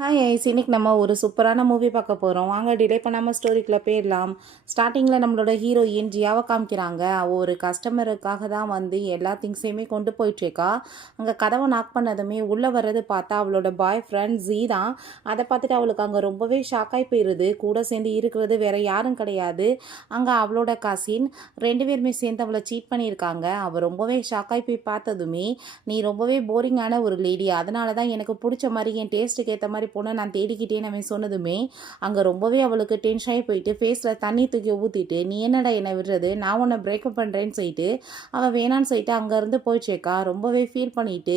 Hi ice, இன்னைக்கு நம்ம ஒரு சூப்பரான மூவி பார்க்க போகிறோம். வாங்க டிலே பண்ணாமல் ஸ்டோரிக்குள்ளே போயிடலாம். ஸ்டார்டிங்கில் நம்மளோட ஹீரோயின் ஜியாவை காமிக்கிறாங்க. அவள் ஒரு கஸ்டமருக்காக தான் வந்து எல்லா திங்ஸையுமே கொண்டு போயிட்டுருக்கா. அங்கே கதவை நாக் பண்ணதுமே உள்ளே வர்றது பார்த்தா அவளோட பாய் ஃப்ரெண்ட் ஜீ தான். அதை பார்த்துட்டு அவளுக்கு அங்கே ரொம்பவே ஷாக்காகி போயிடுது. கூட சேர்ந்து இருக்கிறது வேற யாரும் கிடையாது, அங்கே அவளோட கசின். ரெண்டு பேருமே சேர்ந்து அவளை சீட் பண்ணியிருக்காங்க. அவள் ரொம்பவே ஷாக்காகி போய் பார்த்ததுமே, நீ ரொம்பவே போரிங்கான ஒரு லேடி, அதனால தான் எனக்கு பிடிச்ச மாதிரி என் டேஸ்ட்டுக்கு ஏற்ற மாதிரி பொண்ணை நான் தேடிக்கிட்டேன்னு அவன் சொன்னதுமே அங்கே ரொம்பவே அவளுக்கு டென்ஷன் ஆகி போயிட்டு ஃபேஸில் தண்ணி தூக்கி ஊற்றிட்டு, நீ என்னடா என்னை விடுறது, நான் உன்னை பிரேக்கப் பண்ணுறேன்னு சொல்லிட்டு அவள் வேணான்னு சொல்லிட்டு அங்கேருந்து போயிடுச்சேக்கா. ரொம்பவே ஃபீல் பண்ணிட்டு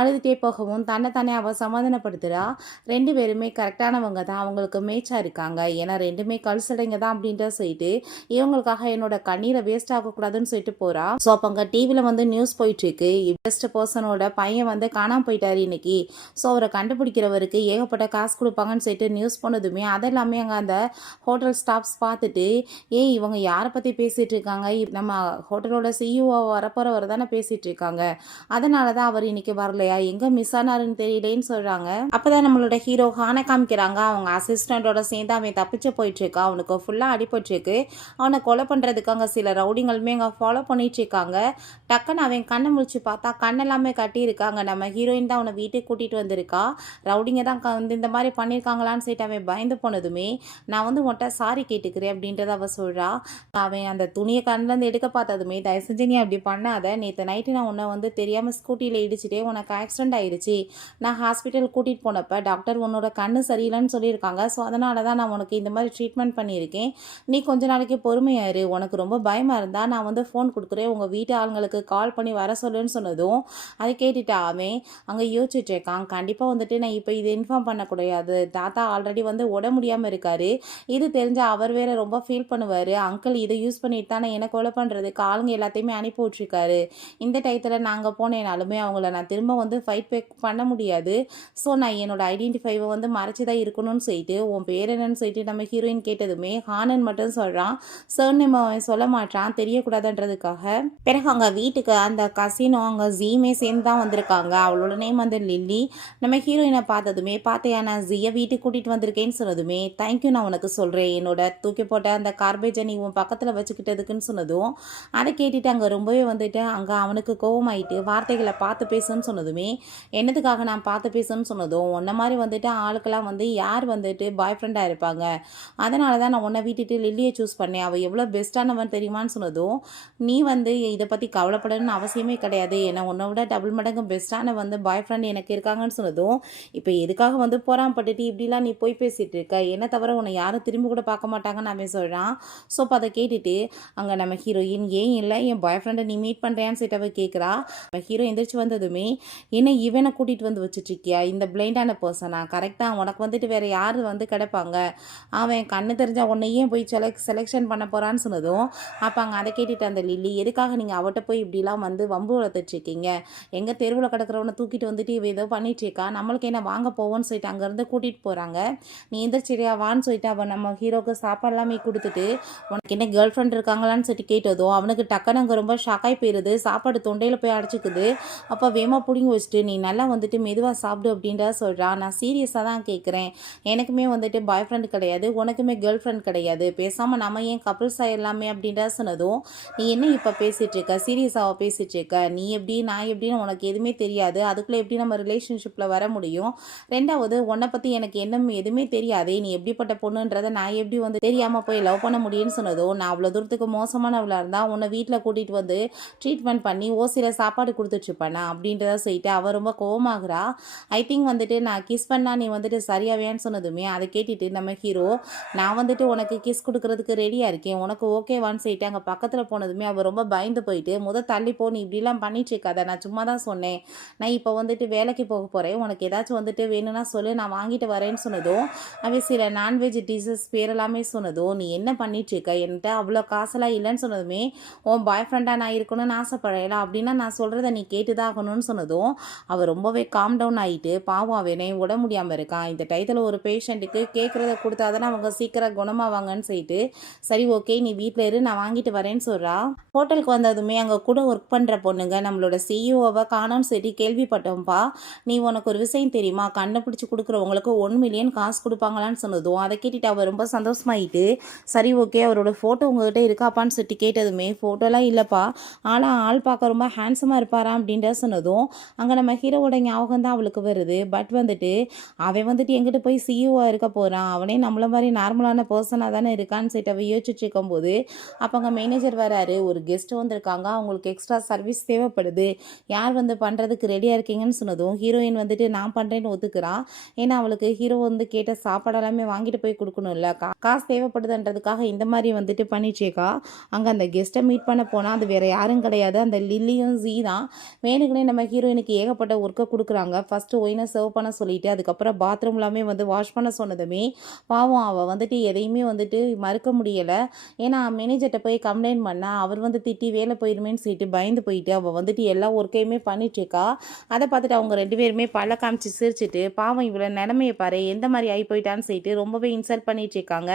அழுதுகிட்டே போகவும் தானே அவள் சமாதானப்படுத்துகிறா. ரெண்டு பேருமே கரெக்டானவங்க தான், அவங்களுக்கு மேட்சாக இருக்காங்க. ஏன்னா ரெண்டுமே கல்சடைங்க தான் அப்படின்ட்டு சொல்லிட்டு இவங்களுக்காக என்னோட கண்ணீரை வேஸ்ட் ஆகக்கூடாதுன்னு சொல்லிட்டு போகிறா. ஸோ அப்போ அங்கே டிவியில் வந்து நியூஸ் போயிட்டுருக்கு, பெஸ்ட் பர்சனோட பையன் வந்து காணாமல் போயிட்டார் இன்னைக்கு. ஸோ அவரை கண்டுபிடிக்கிறவருக்கு ஏகப்பட்ட காசு கொடுப்பாங்கன்னு சொல்லிட்டு நியூஸ் பண்ணதுமே அதெல்லாமே அங்கே அந்த ஹோட்டல் ஸ்டாஃப்ஸ் பார்த்துட்டு, ஏய் இவங்க யாரை பற்றி பேசிகிட்டு இருக்காங்க, நம்ம ஹோட்டலோட சிஇஓ வரப்போகிறவர் தானே பேசிகிட்டு இருக்காங்க, அதனால தான் அவர் இன்னைக்கு வரலையா, எங்கே மிஸ் ஆனாருன்னு தெரியலேன்னு சொல்கிறாங்க. அப்போ தான் நம்மளோட ஹீரோ ஹானை காமிக்கிறாங்க. அவங்க அசிஸ்டண்ட்டோட சேர்ந்து அவன் தப்பிச்சு போயிட்டுருக்கா. அவனுக்கு ஃபுல்லாக அடிபட்டுருக்கு. அவனை கொலை பண்ணுறதுக்கு அங்கே சில ரவுடிங்களுமே அங்கே ஃபாலோ பண்ணிட்டு இருக்காங்க. டக்குன்னு அவன் கண்ணை முழிச்சு பார்த்தா கண்ணெல்லாமே கட்டியிருக்காங்க. நம்ம ஹீரோயின் தான் அவனை வீட்டுக்கு கூட்டிகிட்டு வந்திருக்கா. ரவுடிங்க தான் வந்து இந்த மாதிரி பண்ணியிருக்காங்களான்னு சொல்லிட்டு அவன் பயந்து போனதுமே, நான் வந்து உன்ட்ட சாரி கேட்டுக்கிறேன் அப்படின்றத அவள் சொல்கிறா. அவன் அந்த துணியை கண்ணிலேருந்து எடுக்க பார்த்ததுமே, தயவு செஞ்சு நீ அப்படி பண்ணாத, நேற்று நைட்டு நான் உன்னை வந்து தெரியாமல் ஸ்கூட்டியில் இடிச்சிட்டே உனக்கு ஆக்சிடென்ட் ஆயிடுச்சு. நான் ஹாஸ்பிட்டல் கூட்டிகிட்டு போனப்போ டாக்டர் உன்னோட கண்ணு சரியில்லைன்னு சொல்லியிருக்காங்க. ஸோ அதனால தான் நான் உனக்கு இந்த மாதிரி ட்ரீட்மெண்ட் பண்ணியிருக்கேன். நீ கொஞ்ச நாளைக்கு பொறுமையாயிரு, உனக்கு ரொம்ப பயமாக இருந்தால் நான் வந்து ஃபோன் கொடுக்குறேன், உங்கள் வீட்டு ஆளுங்களுக்கு கால் பண்ணி வர சொல்லுன்னு சொன்னதும் அதை கேட்டுட்டு அவன் அங்கே யோசிச்சுட்டு இருக்கான். கண்டிப்பாக வந்துட்டு நான் இப்போ இது இன்ஃபார்ம் பண்ணக்கூடாது, தாத்தா ஆல்ரெடி வந்து உட முடியாமல் இருக்காரு, இது தெரிஞ்சால் அவர் வேற ரொம்ப ஃபீல் பண்ணுவார், அங்கிள் இதை யூஸ் பண்ணிட்டு தானே என்னை கொலை பண்ணுறதுக்கு ஆளுங்க எல்லாத்தையுமே அனுப்பி விட்ருக்காரு. இந்த டயத்தில் நாங்கள் போனேனாலுமே அவங்கள நான் திரும்ப வந்து ஃபைட் பேக் பண்ண முடியாது. ஸோ நான் என்னோட ஐடென்டிஃபைவை வந்து மறைச்சி தான் இருக்கணும்னு சொல்லிட்டு, உன் பேர் என்னன்னு சொல்லிட்டு நம்ம ஹீரோயின் கேட்டதுமே ஹானன் மட்டும் சொல்கிறான். சர்நேம் அவன் சொல்ல மாட்டான், தெரியக்கூடாதுன்றதுக்காக. பிறகு அங்கே வீட்டுக்கு அந்த கசினோ அங்கே ஜீமே சேர்ந்து தான் வந்திருக்காங்க. அவளோட நேம் வந்து லில்லி. நம்ம ஹீரோயினை பார்த்ததுமே, பார்த்தையா நான் ஜியை வீட்டுக்கு கூட்டிகிட்டு வந்திருக்கேன்னு சொன்னதுமே, தேங்க்யூ நான் உனக்கு சொல்கிறேன், என்னோட தூக்கி போட்ட அந்த கார்பேஜை நீ உன் பக்கத்தில் வச்சுக்கிட்டதுக்குன்னு சொன்னதும் அதை கேட்டுட்டு அங்கே ரொம்பவே வந்துட்டு அங்கே அவனுக்கு கோவமாயிட்டு வார்த்தைகளை பார்த்து பேசுன்னு சொன்னதுமே, என்னதுக்காக நான் பார்த்து பேசுன்னு சொன்னதும், உன்ன மாதிரி வந்துட்டு ஆளுக்கெல்லாம் வந்து யார் வந்துட்டு பாய் ஃப்ரெண்டாக இருப்பாங்க, அதனால தான் நான் உன்னை வீட்டுட்டு லில்லியை சூஸ் பண்ணேன், அவள் எவ்வளோ பெஸ்ட்டானவன் தெரியுமான்னு சொன்னதும், நீ வந்து இதை பற்றி கவலைப்படணும்னு அவசியமே கிடையாது, ஏன்னா உன்னை விட டபுள் மடங்கு பெஸ்ட்டான வந்து பாய் ஃப்ரெண்ட் எனக்கு இருக்காங்கன்னு சொன்னதும், இப்போ எதுக்காக வந்து போறாம்பட்டுட்டு இப்படிலாம் நீ போய் பேசிகிட்டு இருக்க, என்ன தவிர உன்னை யாரும் திரும்பி கூட பார்க்க மாட்டாங்கன்னு அவன் சொல்கிறான். ஸோ இப்போ அதை கேட்டுட்டு அங்கே நம்ம ஹீரோயின், ஏன் இல்லை என் பாய் ஃப்ரெண்டை நீ மீட் பண்ணுறியான்னு சொல்லிட்டு அவள் கேட்குறா. நம்ம ஹீரோ எந்திரிச்சு வந்ததுமே, என்ன இவனை கூட்டிகிட்டு வந்து வச்சுட்ருக்கியா, இந்த பிளைண்டான பர்சனா, கரெக்டாக உனக்கு வந்துட்டு வேறு யார் வந்து கிடப்பாங்க, அவன் கண்ணு தெரிஞ்சா உன்னை ஏன் போய் செலெக்ஷன் பண்ண போகிறான்னு சொன்னதும், அப்போ அங்கே அதை கேட்டுட்டு அந்த லில்லி, எதுக்காக நீங்கள் அவட்ட போய் இப்படிலாம் வந்து வம்பு வளர்த்துட்ருக்கீங்க, எங்கள் தெருவில் கிடக்கிறவனை தூக்கிட்டு வந்துட்டு இவ ஏதோ பண்ணிட்டுருக்கா, நம்மளுக்கு என்ன வாங்க போவோன்னு சொல்லிட்டு அங்கேருந்து கூட்டிகிட்டு போகிறாங்க. நீ எந்திரிச்சிரியா வான்னு சொல்லிட்டு அவன் நம்ம ஹீரோக்கு சாப்பாடுலாமே கொடுத்துட்டு, உனக்கு என்ன கேர்ள் ஃப்ரெண்ட் இருக்காங்களான்னு சொல்லிட்டு கேட்டதும் அவனுக்கு டக்குன்னு அங்கே ரொம்ப ஷாக்காகி போயிடுது. சாப்பாடு தொண்டையில் போய் அடைச்சிக்குது. அப்போ வேமா பிடிங்கி வச்சுட்டு, நீ நல்லா வந்துட்டு மெதுவாக சாப்பிடு அப்படின்றத சொல்கிறான். நான் சீரியஸாக தான் கேட்குறேன், எனக்குமே வந்துட்டு பாய் ஃப்ரெண்ட் கிடையாது, உனக்குமே கேர்ள் ஃப்ரெண்ட் கிடையாது, பேசாமல் நம்ம ஏன் கப்புள்ஸ் ஆயிடலாமே அப்படின்றத சொன்னதும், நீ என்ன இப்போ பேசிகிட்டு இருக்க, சீரியஸாக பேசிகிட்டு இருக்க, நீ எப்படி நான் எப்படின்னு உனக்கு எதுவுமே தெரியாது, அதுக்குள்ளே எப்படி நம்ம ரிலேஷன்ஷிப்பில் வர முடியும், ரெண்டாவது உன்னை பற்றி எனக்கு என்ன எதுவுமே தெரியாதே, நீ எப்படிப்பட்ட பொண்ணுன்றதை நான் எப்படி வந்து தெரியாமல் போய் லவ் பண்ண முடியும்னு சொன்னதும், நான் அவ்வளோ தூரத்துக்கு மோசமானவளாக இருந்தால் உன்னை வீட்டில் கூட்டிகிட்டு வந்து ட்ரீட்மெண்ட் பண்ணி ஓசியில் சாப்பாடு கொடுத்துட்ருப்பேனா அப்படின்றத சொல்லிட்டு அவள் ரொம்ப கோவமாகறா. ஐ திங்க் வந்துட்டு நான் கிஸ் பண்ணால் நீ வந்துட்டு சரியாவேன்னு சொன்னதுமே அதை கேட்டுட்டு நம்ம ஹீரோ, நான் வந்துட்டு உனக்கு கிஸ் கொடுக்கறதுக்கு ரெடியாக இருக்கேன், உனக்கு ஓகேவான்னு சொல்லிட்டு அங்கே பக்கத்தில் போனதுமே அவள் ரொம்ப பயந்து போயிட்டு, தள்ளி போ, நீ இப்படிலாம் பண்ணிட்டு இருக்காத, நான் சும்மா தான் சொன்னேன், நான் இப்போ வந்துட்டு வேலைக்கு போக போகிறேன், உனக்கு ஏதாச்சும் வந்துட்டு வேணும்னா சொல்லு, நான் வாங்கிட்டு வரேன்னு சொன்னதும், அவன் சில நான்வெஜ் டிஷ்ஷஸ் பேர் எல்லாமே சொன்னதும், நீ என்ன பண்ணிட்டு இருக்க, என்கிட்ட அவ்வளோ காசெல்லாம் இல்லைன்னு சொன்னதுமே, உன் பாய் ஃப்ரெண்டாக நான் இருக்கணும்னு ஆசைப்படையலாம், அப்படின்னா நான் சொல்கிறத நீ கேட்டுதான் ஆகணும்னு சொன்னதும் அவள் ரொம்பவே காம் டவுன் ஆகிட்டு, பாவம் அவனே உட முடியாமல் இருக்கான், இந்த டயத்தில் ஒரு பேஷண்ட்டுக்கு கேட்குறத கொடுத்தா தானே அவங்க சீக்கிரம் குணமாவாங்கன்னு சொல்லிட்டு, சரி ஓகே நீ வீட்டில் இரு, நான் வாங்கிட்டு வரேன்னு சொல்கிறா. ஹோட்டலுக்கு வந்ததுமே அங்கே கூட ஒர்க் பண்ணுற பொண்ணுங்க நம்மளோட சிஇஓவை காணோன்னு சொல்லி கேள்விப்பட்டோம்ப்பா, நீ உனக்கு ஒரு விஷயம் தெரியுமா, கண்டுபிடிச்சி கண்டுபிடிச்சி கொடுக்குறவங்களுக்கு 1 மில்லியன் காசு கொடுப்பாங்களான்னு சொன்னதும் அதை கேட்டுட்டு அவர் ரொம்ப சந்தோஷமாயிட்டு சரி ஓகே அவரோட ஃபோட்டோ உங்ககிட்ட இருக்காப்பான்னு சொல்லிட்டு கேட்டதுமே ஃபோட்டோலாம் இல்லைப்பா ஆனால் ஆள் பார்க்க ரொம்ப ஹேண்ட்ஸமாக இருப்பாரா அப்படின்ற சொன்னதும் அங்கே நம்ம ஹீரோவோட ஞாபகம் தான் அவளுக்கு வருது. பட் வந்துட்டு அவன் வந்துட்டு எங்கிட்ட போய் சிஇஓவாக இருக்க போகிறான், அவனே நம்மள மாதிரி நார்மலான பர்சனாக தானே இருக்கான்னு சொல்லிட்டு அவள் யோசிச்சுட்டு இருக்கும்போது அப்போ அங்கே மேனேஜர் வராரு. ஒரு கெஸ்ட் வந்திருக்காங்க, அவங்களுக்கு எக்ஸ்ட்ரா சர்வீஸ் தேவைப்படுது, யார் வந்து பண்ணுறதுக்கு ரெடியாக இருக்கீங்கன்னு சொன்னதும் ஹீரோயின் வந்துட்டு நான் பண்ணுறேன்னு ஒத்துக்கிறான். ஏன்னா அவளுக்கு ஹீரோ வந்து கேட்ட சாப்பாடு எல்லாமே வாங்கிட்டு போய் கொடுக்கணும்ல, காசு தேவைப்படுதுன்றதுக்காக இந்த மாதிரி வந்துட்டு பண்ணிச்சேக்கா. அங்கே அந்த கெஸ்ட்டை மீட் பண்ண போனால் அது வேறு யாரும் கிடையாது, அந்த லில்லியும் ஜீ தான். வேணுக்குனே நம்ம ஹீரோயினுக்கு ஏகப்பட்ட ஒர்க்கை கொடுக்குறாங்க. ஃபஸ்ட்டு ஒயினை சர்வ் பண்ண சொல்லிட்டு அதுக்கப்புறம் பாத்ரூம் எல்லாமே வந்து வாஷ் பண்ண சொன்னதுமே பாவம் அவள் வந்துட்டு எதையுமே வந்துட்டு மறுக்க முடியலை. ஏன்னா மேனேஜர்கிட்ட போய் கம்ப்ளைண்ட் பண்ணால் அவர் வந்து திட்டி வேலை போயிருமேன்னு சொல்லிட்டு பயந்து போயிட்டு அவள் வந்துட்டு எல்லா ஒர்க்கையுமே பண்ணிட்டுருக்கா. அதை பார்த்துட்டு அவங்க 2 பேருமே பல்ல காமிச்சு சிரிச்சுட்டு பாவம் இவ்வளோ நிலமையை பாரு எந்த மாதிரி ஆகி போயிட்டான்னு சொல்லிட்டு ரொம்பவே இன்சல்ட் பண்ணிட்டு இருக்காங்க.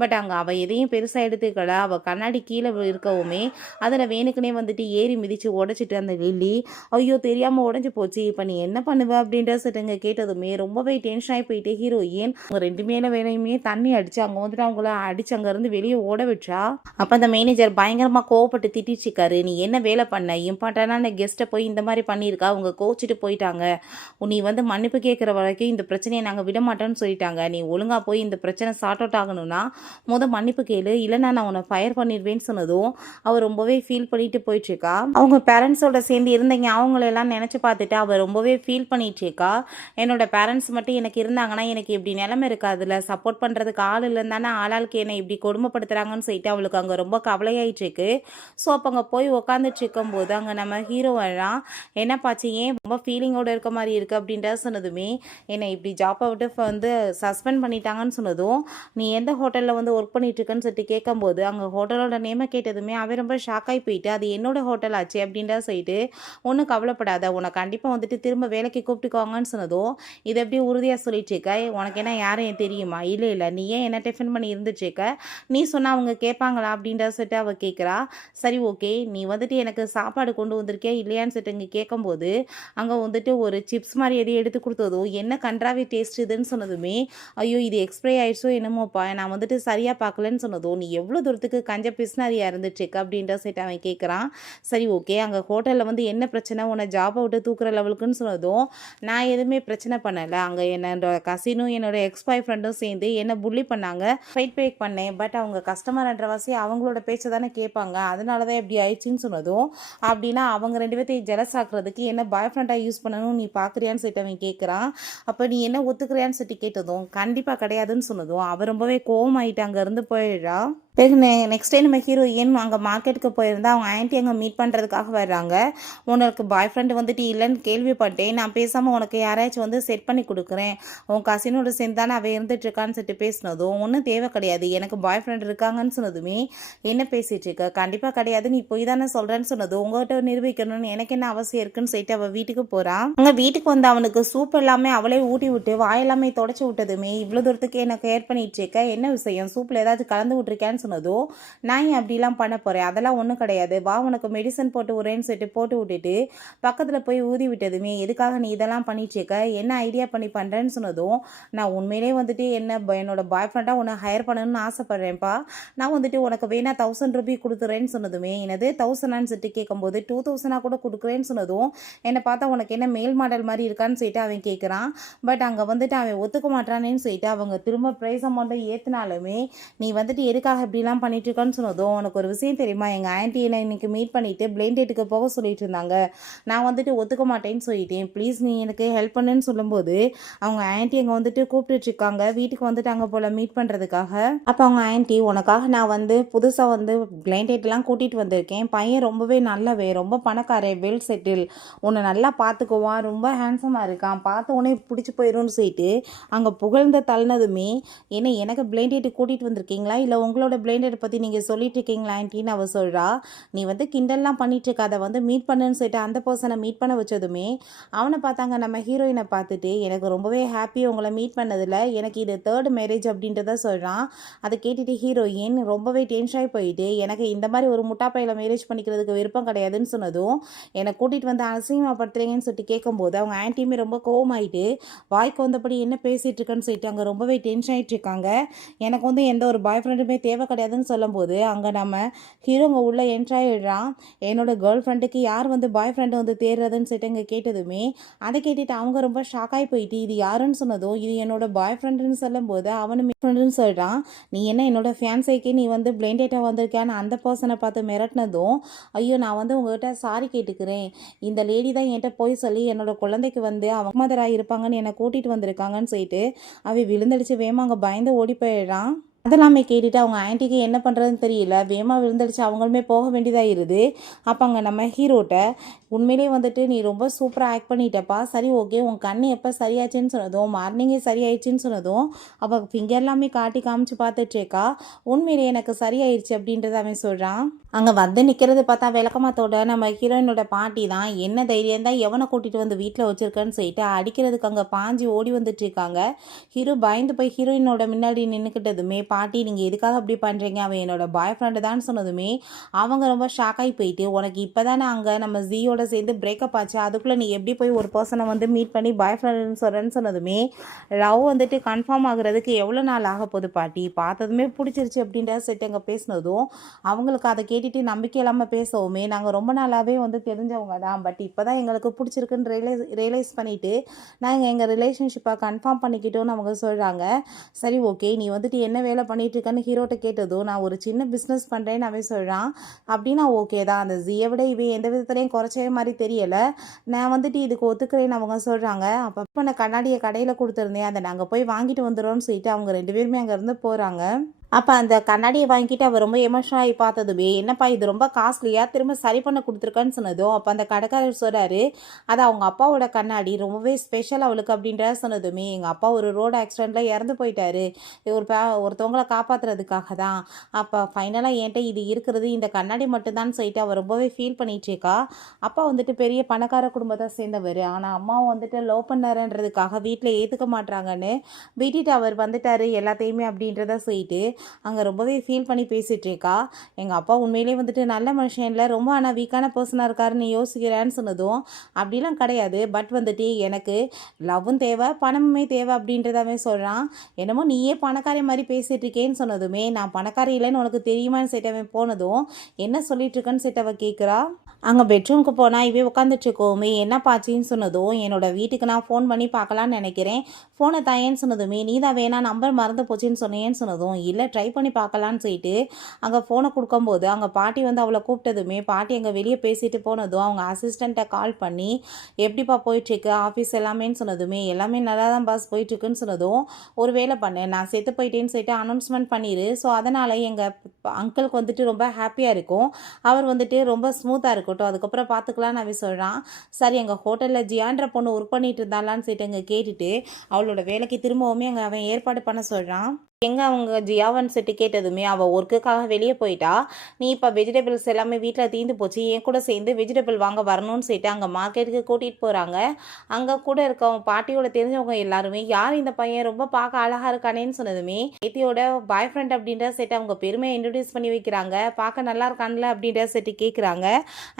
பட் அங்கே அவள் எதையும் பெருசாக எடுத்துக்கல. அவள் கண்ணாடி கீழே இருக்கவுமே அதில் வேணுக்குனே வந்துட்டு ஏறி மிதித்து உடச்சிட்டு அந்த லில்லி ஐயோ தெரியாமல் உடஞ்சி போச்சு, இப்போ நீ என்ன பண்ணுவ அப்படின்ற சொல்லிட்டுங்க கேட்டதுமே ரொம்பவே டென்ஷன் ஆகி போயிட்டு ஹீரோயின் அவங்க 2 வேலையுமே தண்ணி அடிச்சு அங்கே வந்துட்டு அவங்கள அடிச்சு அங்கேருந்து வெளியே ஓட வச்சா. அப்போ அந்த மேனேஜர் பயங்கரமாக கோவப்பட்டு திட்டிச்சிக்காரு, நீ என்ன வேலை பண்ண, இம்பார்ட்டண்டான கெஸ்ட்டை போய் இந்த மாதிரி பண்ணியிருக்கா, அவங்க கோச்சிட்டு போயிட்டாங்க, நீ வந்து மன்னிப்பு கேட்குற வரைக்கும் இந்த பிரச்சனையை நாங்கள் விட மாட்டோம்னு சொல்லிட்டாங்க, நீ ஒழுங்காக போய் இந்த பிரச்சனை சார்ட் அவுட் ஆகணும்னா மன்னிப்பு கேளு, இல்லைன்னா நான் உன்னை ஃபயர் பண்ணிடுவேன்னு சொன்னதும் அவர் ரொம்பவே ஃபீல் பண்ணிட்டு போயிட்டுருக்கா. அவங்க பேரண்ட்ஸோட சேர்ந்து இருந்தீங்க அவங்களெல்லாம் நினச்சி பார்த்துட்டு அவர் ரொம்பவே ஃபீல் பண்ணிட்டுருக்கா. என்னோட பேரண்ட்ஸ் மட்டும் எனக்கு இருந்தாங்கன்னா எனக்கு இப்படி நிலைமை இருக்காதுல்ல, சப்போர்ட் பண்ணுறதுக்கு ஆள் இல்லைன்னு தானே ஆளாளுக்கு என்னை இப்படி கொடுமைப்படுத்துகிறாங்கன்னு சொல்லிட்டு அவளுக்கு அங்கே ரொம்ப கவலையாயிட்டுருக்கு. ஸோ அப்போ அங்கே போய் உக்காந்துட்டு இருக்கும்போது அங்கே நம்ம ஹீரோவெல்லாம் என்னப்பாச்சு ஏன் ரொம்ப ஃபீலிங்கோடு இருக்க மாதிரி இருக்குது அப்படின்ற சொன்னதுமே என்னை இப்படி ஜாப்பை விட்டு வந்து சஸ்பெண்ட் பண்ணிட்டாங்கன்னு சொன்னதும் நீ எந்த ஹோட்டலில் வந்து ஒர்க் பண்ணிட்டுருக்குன்னு சொல்லிட்டு கேட்கும்போது அங்கே ஹோட்டலோட நேமை கேட்டதுமே அவன் ரொம்ப ஷாக் ஆகி போயிட்டு அது என்னோட ஹோட்டல் ஆச்சு அப்படின்ற சொல்லிட்டு ஒன்றும் கவலைப்படாத, உனக்கு கண்டிப்பாக வந்துட்டு திரும்ப வேலைக்கு கூப்பிட்டுக்குவாங்கன்னு சொன்னதும் இது எப்படி உறுதியாக சொல்லிட்டு இருக்க, உனக்கு என்ன யாரும் தெரியுமா, இல்லை இல்லை நீ ஏன் என்ன டிஃபன் பண்ணி இருந்துட்டுருக்க, நீ சொன்னால் அவங்க கேட்பாங்களா அப்படின்ற சொல்லிட்டு அவள் கேட்குறா. சரி ஓகே நீ வந்துட்டு எனக்கு சாப்பாடு கொண்டு வந்திருக்கே இல்லையான்னு சொல்லிட்டு இங்கே கேட்கும்போது அங்கே வந்துட்டு ஒரு சிப்ஸ் மாதிரி எதையும் எடுத்து கொடுத்ததும் என்ன கன்றாவே டேஸ்ட் இதுன்னு சொன்னதுமே ஐயோ இது எக்ஸ்பிரை ஆயிடுச்சோ என்னமோப்பா நான் வந்துட்டு சரியாக பார்க்கலன்னு சொன்னதும் நீ எவ்வளோ தூரத்துக்கு கஞ்ச பிஸ்னாரியாக இருந்துட்டுருக்கு அப்படின்ற சொல்லிட்டு அவன் கேட்குறான். சரி ஓகே அங்கே ஹோட்டலில் வந்து என்ன பிரச்சனை, உன்னை ஜாப்பை விட்டு தூக்குற லெவலுக்குன்னு சொன்னதும் நான் எதுவுமே பிரச்சனை பண்ணலை, அங்கே என்னோட கசினும் என்னோட எக்ஸ் பாய் ஃப்ரெண்டும் சேர்ந்து என்னை புள்ளி பண்ணாங்க, ஃபைட் பேக் பண்ணேன், பட் அவங்க கஸ்டமர்ன்ற வாசி அவங்களோட பேச்சை தானே கேட்பாங்க, அதனால தான் எப்படி ஆயிடுச்சின்னு சொன்னதும் அப்படின்னா அவங்க 2 பேர்த்தையும் ஜெலஸ் ஆக்குறதுக்கு என்ன பாய் ஃப்ரெண்டாக யூஸ் பண்ணணும் நீ பார்க்குறியான்னு சொல்லிட்டு அவன் கேட்குறான். அப்போ நீ என்ன ஒத்துக்கிறியான்னு சொல்லிட்டு கேட்டதும் கண்டிப்பாக கிடையாதுன்னு சொன்னதும் அவர் ரொம்பவே கோவமாயிட்டு அங்கேருந்து போயிடுறா. பிறகு நெக்ஸ்ட் டே நம்ம ஹீரோயின் அங்கே மார்க்கெட்டுக்கு போயிருந்தா அவங்க ஆன்ட்டி அங்கே மீட் பண்ணுறதுக்காக வர்றாங்க. உனக்கு பாய் ஃப்ரெண்டு வந்துட்டு இல்லைன்னு கேள்விப்பட்டேன், நான் பேசாமல் உனக்கு யாராச்சும் வந்து செட் பண்ணி கொடுக்குறேன், உன் கசினோட சேர்ந்து தானே அவள் இருந்துட்டுருக்கான்னு சொல்லிட்டு பேசினதும் ஒன்றும் தேவை கிடையாது, எனக்கு பாய் ஃப்ரெண்ட் இருக்காங்கன்னு சொன்னதுமே என்ன பேசிகிட்டு இருக்க, கண்டிப்பாக கிடையாது நீ போய் தானே சொல்கிறேன்னு சொன்னது உங்கள்கிட்ட நிரூபிக்கணும்னு எனக்கு என்ன அவசியம் இருக்குன்னு சொல்லிட்டு அவள் வீட்டுக்கு போகிறான். அங்கே வீட்டுக்கு வந்து அவனுக்கு சூப் எல்லாமே அவளே ஊட்டி விட்டு வாயெல்லாமே தொடச்சி விட்டதுமே இவ்வளோ தூரத்துக்கு என்ன கேர் பண்ணிட்டு இருக்க, என்ன விஷயம், சூப்பில் ஏதாச்சும் கலந்து விட்டுருக்கேன்னு சொன்னதும் நான் அப்படிலாம் பண்ண போகிறேன், அதெல்லாம் ஒன்றும் கிடையாது, வா உனக்கு மெடிசன் போட்டு விட்றேன்னு சொல்லிட்டு போட்டு விட்டுட்டு பக்கத்தில் போய் ஊதி விட்டதுமே எதுக்காக நீ இதெல்லாம் பண்ணிட்டு இருக்க, என்ன ஐடியா பண்ணி பண்ணுறேன்னு சொன்னதும் நான் உண்மையிலே வந்துட்டு என்னோட பாய் ஃப்ரெண்டாக உன்னை ஹையர் பண்ணணும்னு ஆசைப்பட்றேன்ப்பா, நான் வந்துட்டு உனக்கு வேணா 1000 ரூபி கொடுத்துறேன்னு சொன்னதுமே என்னது 1000 சொல்லிட்டு கேட்கும்போது 2000 கூட கொடுக்குறேன்னு சொன்னதும் என்னை பார்த்தா உனக்கு என்ன மேல் மாடல் மாதிரி இருக்கான்னு சொல்லிட்டு அவன் கேட்குறான். பட் அங்கே வந்துட்டு அவன் ஒத்துக்க மாட்டானேன்னு சொல்லிட்டு அவங்க திரும்ப ப்ரைஸ் அமௌண்ட்டை ஏற்றினாலுமே நீ வந்துட்டு எதுக்காக இப்படிலாம் பண்ணிட்டு இருக்கான்னு சொன்னதும் உனக்கு ஒரு விஷயம் தெரியுமா, எங்கள் ஆன்ட்டி என்னை இன்னைக்கு மீட் பண்ணிட்டு பிளைண்ட் டேட்டுக்கு போக சொல்லிட்டு இருந்தாங்க, நான் வந்துட்டு ஒத்துக்க மாட்டேன்னு சொல்லிட்டேன், ப்ளீஸ் நீ எனக்கு ஹெல்ப் பண்ணுன்னு சொல்லும்போது அவங்க ஆன்ட்டி அங்கே வந்துட்டு கூப்பிட்டுட்டு இருக்காங்க வீட்டுக்கு வந்துட்டு அங்கே போல் மீட் பண்ணுறதுக்காக. அப்போ அவங்க ஆன்ட்டி உனக்காக நான் வந்து புதுசாக வந்து பிளைண்ட் டேட்லாம் கூட்டிகிட்டு வந்திருக்கேன், பையன் ரொம்பவே நல்லவே ரொம்ப பணக்காரன் வெல் செட்டில், உன்னை நல்லா பார்த்துக்குவான், ரொம்ப ஹேண்ட்ஸமாக இருக்கான், பார்த்த உடனே பிடிச்சி போயிடும்னு சொல்லிட்டு அங்கே புகழ்ந்த தள்ளினதுமே என்ன எனக்கு பிளைண்ட் டேட்டு கூட்டிகிட்டு வந்திருக்கீங்களா இல்லை உங்களோட பிளேண்டட் பற்றி நீங்கள் சொல்லிட்டு இருக்கீங்களா ஆன்ட்டின்னு அவள் சொல்கிறா. நீ வந்து கிண்டல்லாம் பண்ணிட்டு இருக்க, அதை வந்து மீட் பண்ணுன்னு சொல்லிட்டு அந்த பர்சனை மீட் பண்ண வச்சதுமே அவனை பார்த்தாங்க நம்ம ஹீரோயினை பார்த்துட்டு, எனக்கு ரொம்பவே ஹாப்பி உங்களை மீட் பண்ணதில், எனக்கு இது தேர்ட் மேரேஜ் அப்படின்றத சொல்கிறான். அதை கேட்டுட்டு ஹீரோயின் ரொம்பவே டென்ஷன் ஆகி போயிட்டு, எனக்கு இந்த மாதிரி ஒரு முட்டா பையில மேரேஜ் பண்ணிக்கிறதுக்கு விருப்பம் கிடையாதுன்னு சொன்னதும், என்னை கூட்டிகிட்டு வந்து அசிங்கப்படுத்துறீங்கன்னு சொல்லிட்டு கேட்கும்போது அவங்க ஆன்ட்டியுமே ரொம்ப கோவமாயிட்டு வாய்க்கு வந்தபடி என்ன பேசிகிட்டு இருக்கேன்னு சொல்லிட்டு அங்கே ரொம்பவே டென்ஷன் ஆகிட்டு இருக்காங்க. எனக்கு வந்து எந்த ஒரு பாய் ஃப்ரெண்டுமே தேவை கிடையாதுன்னு சொல்லும்போது அங்கே நம்ம ஹீரோங்க உள்ளே என்ட்ராயிடுறான். என்னோட கேர்ள் ஃப்ரெண்டுக்கு யார் வந்து பாய் ஃப்ரெண்டு வந்து தேடுறதுன்னு சொல்லிட்டு இங்கே கேட்டதுமே அதை கேட்டுட்டு அவங்க ரொம்ப ஷாக்காகி போயிட்டு இது யாருன்னு சொன்னதும் இது என்னோட பாய் ஃப்ரெண்டுன்னு சொல்லும்போது அவனு ஃப்ரெண்டுன்னு சொல்கிறான். நீ என்ன என்னோட ஃபியான்சைக்கு நீ வந்து பிளைண்டேட்டாக வந்திருக்கேன்னு அந்த பர்சனை பார்த்து மிரட்டினதும், ஐயோ நான் வந்து உங்கள்கிட்ட சாரி கேட்டுக்கிறேன், இந்த லேடி தான் என்கிட்ட போய் சொல்லி என்னோட குழந்தைக்கு வந்து அவங்க மதராக இருப்பாங்கன்னு என்னை கூட்டிகிட்டு வந்திருக்காங்கன்னு சொல்லிட்டு அவன் விழுந்தடிச்சு வேமா அங்கே பயந்து ஓடி போயிடுறான். அதெல்லாமே கேட்டுட்டு அவங்க ஆன்ட்டிக்கு என்ன பண்ணுறதுன்னு தெரியல, வேமா விழுந்தடிச்சு அவங்களுமே போக வேண்டியதாகிருது. அப்போ அங்கே நம்ம ஹீரோட்ட உண்மையிலே வந்துட்டு நீ ரொம்ப சூப்பராக ஆக்ட் பண்ணிட்டப்பா, சரி ஓகே உன் கண் எப்போ சரியாச்சுன்னு சொன்னதும் மார்னிங்கே சரியாயிடுச்சுன்னு சொன்னதும் அவள் ஃபிங்கர் எல்லாமே காட்டி காமிச்சு பார்த்துட்ருக்கா. உண்மையிலே எனக்கு சரியாயிடுச்சு அப்படின்றத அவன் சொல்கிறான். அங்கே வந்து நிற்கிறது பார்த்தா விளக்கமாத்தோட நம்ம ஹீரோயினோட பாட்டி தான். என்ன தைரியம் தான் எவனை கூட்டிகிட்டு வந்து வீட்டில் வச்சுருக்கேன்னு சொல்லிட்டு அடிக்கிறதுக்கு அங்கே பாஞ்சி ஓடி வந்துட்டு இருக்காங்க. ஹீரோ பயந்து போய் ஹீரோயினோட முன்னாடி நின்றுக்கிட்டதுமே, பாட்டி நீங்கள் எதுக்காக அப்படி பண்ணுறீங்க, அவன் என்னோட பாய் ஃப்ரெண்டு தான் சொன்னதுமே அவங்க ரொம்ப ஷாக்காகி போயிட்டு, உனக்கு இப்போ தானே அங்கே நம்ம ஜியோட சேர்ந்து பிரேக்கப் ஆச்சு, அதுக்குள்ளே நீ எப்படி போய் ஒரு பர்சனை வந்து மீட் பண்ணி பாய் ஃப்ரெண்டுன்னு சொல்கிறேன்னு சொன்னதுமே லவ் வந்துட்டு கன்ஃபார்ம் ஆகுறதுக்கு எவ்வளோ நாள் ஆக போகுது பாட்டி, பார்த்ததுமே பிடிச்சிருச்சு அப்படின்ற செட் அங்கே பேசினதும் அவங்களுக்கு அதை கேட்டுட்டு நம்பிக்கை இல்லாமல் பேசவுமே நாங்கள் ரொம்ப நாளாகவே வந்து தெரிஞ்சவங்க தான், பட் இப்போ தான் எங்களுக்கு பிடிச்சிருக்குன்னு ரியலைஸ் பண்ணிவிட்டு நாங்கள் எங்கள் ரிலேஷன்ஷிப்பை கன்ஃபார்ம் பண்ணிக்கிட்டோன்னு அவங்க சொல்கிறாங்க. சரி ஓகே நீ வந்துட்டு என்ன வேலை பண்ணிகிட்ருக்கன்னு ஹீரோட்ட கேட்டதும் நான் ஒரு சின்ன பிஸ்னஸ் பண்ணுறேன்னு அவன் சொல்கிறான். அப்படின்னா ஓகே தான், அந்த ஜியை விட இவன் எந்த விதத்துலையும் குறைச்சே மாதிரி தெரியலை, நான் வந்துட்டு இதுக்கு ஒத்துக்கிறேன்னு அவங்க சொல்கிறாங்க. அப்போ நான் கண்ணாடியை கடையில் கொடுத்துருந்தேன், அதை நாங்கள் போய் வாங்கிட்டு வந்துடுறோம்னு சொல்லிட்டு அவங்க 2 பேருமே அங்கேருந்து போகிறாங்க. அப்போ அந்த கண்ணாடியை வாங்கிட்டு அவர் ரொம்ப எமோஷனல் ஆகி பார்த்ததுமே என்னப்பா இது ரொம்ப காஸ்ட்லியாக திரும்ப சரி பண்ண கொடுத்துருக்கான்னு சொன்னதும் அப்போ அந்த கடைக்காரர் சொல்கிறாரு அது அவங்க அப்பாவோட கண்ணாடி ரொம்பவே ஸ்பெஷல் அவளுக்கு அப்படின்ற சொன்னதுமே எங்கள் அப்பா ஒரு ரோடு ஆக்சிடெண்ட்டில் இறந்து போயிட்டாரு, ஒருத்தவங்களை காப்பாற்றுறதுக்காக தான், அப்போ ஃபைனலாக என்கிட்ட இது இருக்கிறது இந்த கண்ணாடி மட்டும்தான் சொல்லிட்டு அவர் ரொம்பவே ஃபீல் பண்ணிகிட்ருக்கா. அப்பா வந்துட்டு பெரிய பணக்கார குடும்பத்தை சேர்ந்தவர், ஆனால் அம்மாவும் வந்துட்டு லவ் பண்ணாருன்றதுக்காக வீட்டில் ஏற்றுக்க மாட்டாங்கன்னு விட்டுட்டு அவர் வந்துட்டார் எல்லாத்தையுமே அப்படின்றத சொல்லிட்டு அங்கே ரொம்பவே ஃபீல் பண்ணி பேசிகிட்டு இருக்கா. எங்கள் அப்பா உண்மையிலே வந்துட்டு நல்ல மனுஷன் இல்லை, ரொம்ப ஆனால் வீக்கான பர்சனாக இருக்காருன்னு யோசிக்கிறேன்னு சொன்னதும் அப்படிலாம் கிடையாது, பட் வந்துட்டு எனக்கு லவ்வும் தேவை பணமுமே தேவை அப்படின்றதாவே சொல்கிறான். என்னமோ நீயே பணக்காரி மாதிரி பேசிகிட்டு இருக்கேன்னு சொன்னதுமே நான் பணக்காரி இல்லைன்னு உனக்கு தெரியுமான்னு சேட்டவன் போனதும் என்ன சொல்லிட்டு இருக்கேன்னு சேட்டவ கேட்குறா. அங்கே பெட்ரூமுக்கு போனால் இவே உட்காந்துட்ருக்கோமே என்ன பாச்சின்னு சொன்னதும் என்னோடய வீட்டுக்கு நான் ஃபோன் பண்ணி பார்க்கலான்னு நினைக்கிறேன், ஃபோனை தாயேன்னு சொன்னதுமே நீ தான் வேணா நம்பர் மறந்து போச்சுன்னு சொன்னேன்னு சொன்னதும் இல்லை ட்ரை பண்ணி பார்க்கலான்னு சொல்லிட்டு அங்கே ஃபோனை கொடுக்கும்போது அங்கே பாட்டி வந்து அவளை கூப்பிட்டதுமே பாட்டி அங்கே வெளியே பேசிட்டு போனதும் அவங்க அசிஸ்டண்ட்டை கால் பண்ணி எப்படிப்பா போயிட்டுருக்கு ஆஃபீஸ் எல்லாமேன்னு சொன்னதுமே எல்லாமே நல்லா தான் பாஸ் போயிட்டுருக்குன்னு சொன்னதும் ஒரு வேலை பண்ணேன் நான் செத்து போயிட்டேன்னு சொல்லிட்டு அனௌன்ஸ்மெண்ட் பண்ணிடு, ஸோ அதனால் எங்கள் அங்கிளுக்கு வந்துட்டு ரொம்ப ஹாப்பியாக இருக்கும், அவர் வந்துட்டு ரொம்ப ஸ்மூத்தாக இருக்கட்டும் அதுக்கப்புறம் பார்த்துக்கலான்னு அவன் சொல்கிறான். சரி எங்கள் ஹோட்டலில் ஜியான்ற பொண்ணு ஒர்க் பண்ணிட்டு இருந்தாலான்னு சொல்லிட்டு அங்கே கேட்டுட்டு அவளோட வேலைக்கு திரும்பவுமே அங்கே அவன் ஏற்பாடு பண்ண சொல்கிறான். எங்கே அவங்க ஜியாவன் செட்டு கேட்டதுமே அவள் ஒர்க்குக்காக வெளியே போயிட்டா, நீ இப்போ வெஜிடபிள்ஸ் எல்லாமே வீட்டில் தீர்ந்து போச்சு என் கூட சேர்ந்து வெஜிடபிள் வாங்க வரணும்னு சொல்லிட்டு அங்கே மார்க்கெட்டுக்கு கூட்டிகிட்டு போகிறாங்க. அங்கே கூட இருக்கவங்க பாட்டியோட தெரிஞ்சவங்க எல்லாருமே யார் இந்த பையன் ரொம்ப பார்க்க அழகாக இருக்கானேன்னு சொன்னதுமே ஏத்தியோட பாய் ஃப்ரெண்ட் அப்படின்ற செட்டு அவங்க பெருமையை இன்ட்ரடியூஸ் பண்ணி வைக்கிறாங்க. பார்க்க நல்லா இருக்கான்ல அப்படின்ற செட்டு கேட்குறாங்க.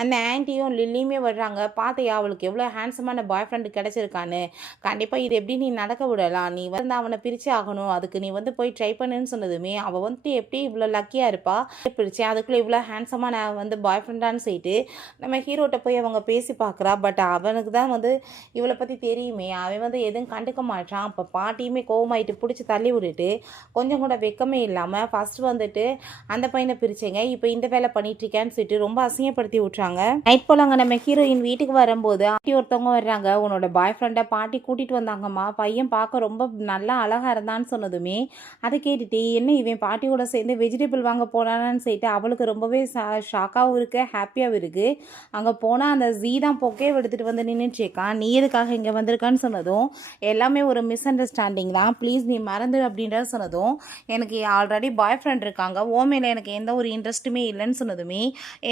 அந்த ஆன்ட்டியும் லில்லியுமே வர்றாங்க. பார்த்தியா அவளுக்கு எவ்வளோ ஹேண்ட்ஸமான பாய் ஃப்ரெண்டு கிடச்சிருக்கான்னு, கண்டிப்பாக இது எப்படி நீ நடக்க விடலாம், நீ வந்து அவனை பிரித்து ஆகணும், அதுக்கு நீ வந்து போய் ட்ரை பண்ணுன்னு சொன்னதுமே அவள் வந்துட்டு எப்படி இவ்வளோ லக்கியாக இருப்பா பிடிச்சேன் அதுக்குள்ளே இவ்வளோ ஹேண்ட்ஸமாக நான் வந்து பாய் ஃப்ரெண்டான்னு சொல்லிட்டு நம்ம ஹீரோட்ட போய் அவங்க பேசி பார்க்குறா. பட் அவனுக்கு தான் வந்து இவளை பற்றி தெரியுமே, அவன் வந்து எதுவும் கண்டுக்க மாட்டான். அப்போ பாட்டியுமே கோவமாயிட்டு பிடிச்சி தள்ளி விட்டுட்டு கொஞ்சம் கூட வெக்கமே இல்லாமல் ஃபஸ்ட்டு வந்துட்டு அந்த பையனை பிரிச்சேங்க இப்போ இந்த வேலை பண்ணிட்டுருக்கேன்னு சொல்லிட்டு ரொம்ப அசிங்கப்படுத்தி விட்றாங்க. நைட் போல் அங்கே நம்ம ஹீரோயின் வீட்டுக்கு வரும்போது ஆண்டி ஒருத்தவங்க வர்றாங்க, உன்னோட பாய் ஃப்ரெண்டை பாட்டி கூட்டிகிட்டு வந்தாங்கம்மா, பையன் பார்க்க ரொம்ப நல்லா அழகாக இருந்தான்னு சொன்னதுமே அதை கேட்டுட்டு என்ன இவன் பாட்டியோட சேர்ந்து வெஜிடபிள் வாங்க போனான்னு சொல்லிட்டு அவளுக்கு ரொம்பவே ஷாக்காகவும் இருக்குது, ஹாப்பியாகவும் இருக்குது. அங்கே போனால் அந்த ஜீ தான் பொக்கே எடுத்துகிட்டு வந்து நின்றுச்சுக்கான். நீ எதுக்காக இங்கே வந்திருக்கான்னு சொன்னதும் எல்லாமே ஒரு மிஸ் அண்டர்ஸ்டாண்டிங் தான், ப்ளீஸ் நீ மறந்துடு அப்படின்றத சொன்னதும் எனக்கு ஆல்ரெடி பாய் ஃப்ரெண்ட் இருக்காங்க, ஓ மேலே எனக்கு எந்த ஒரு இன்ட்ரெஸ்ட்டுமே இல்லைன்னு சொன்னதுமே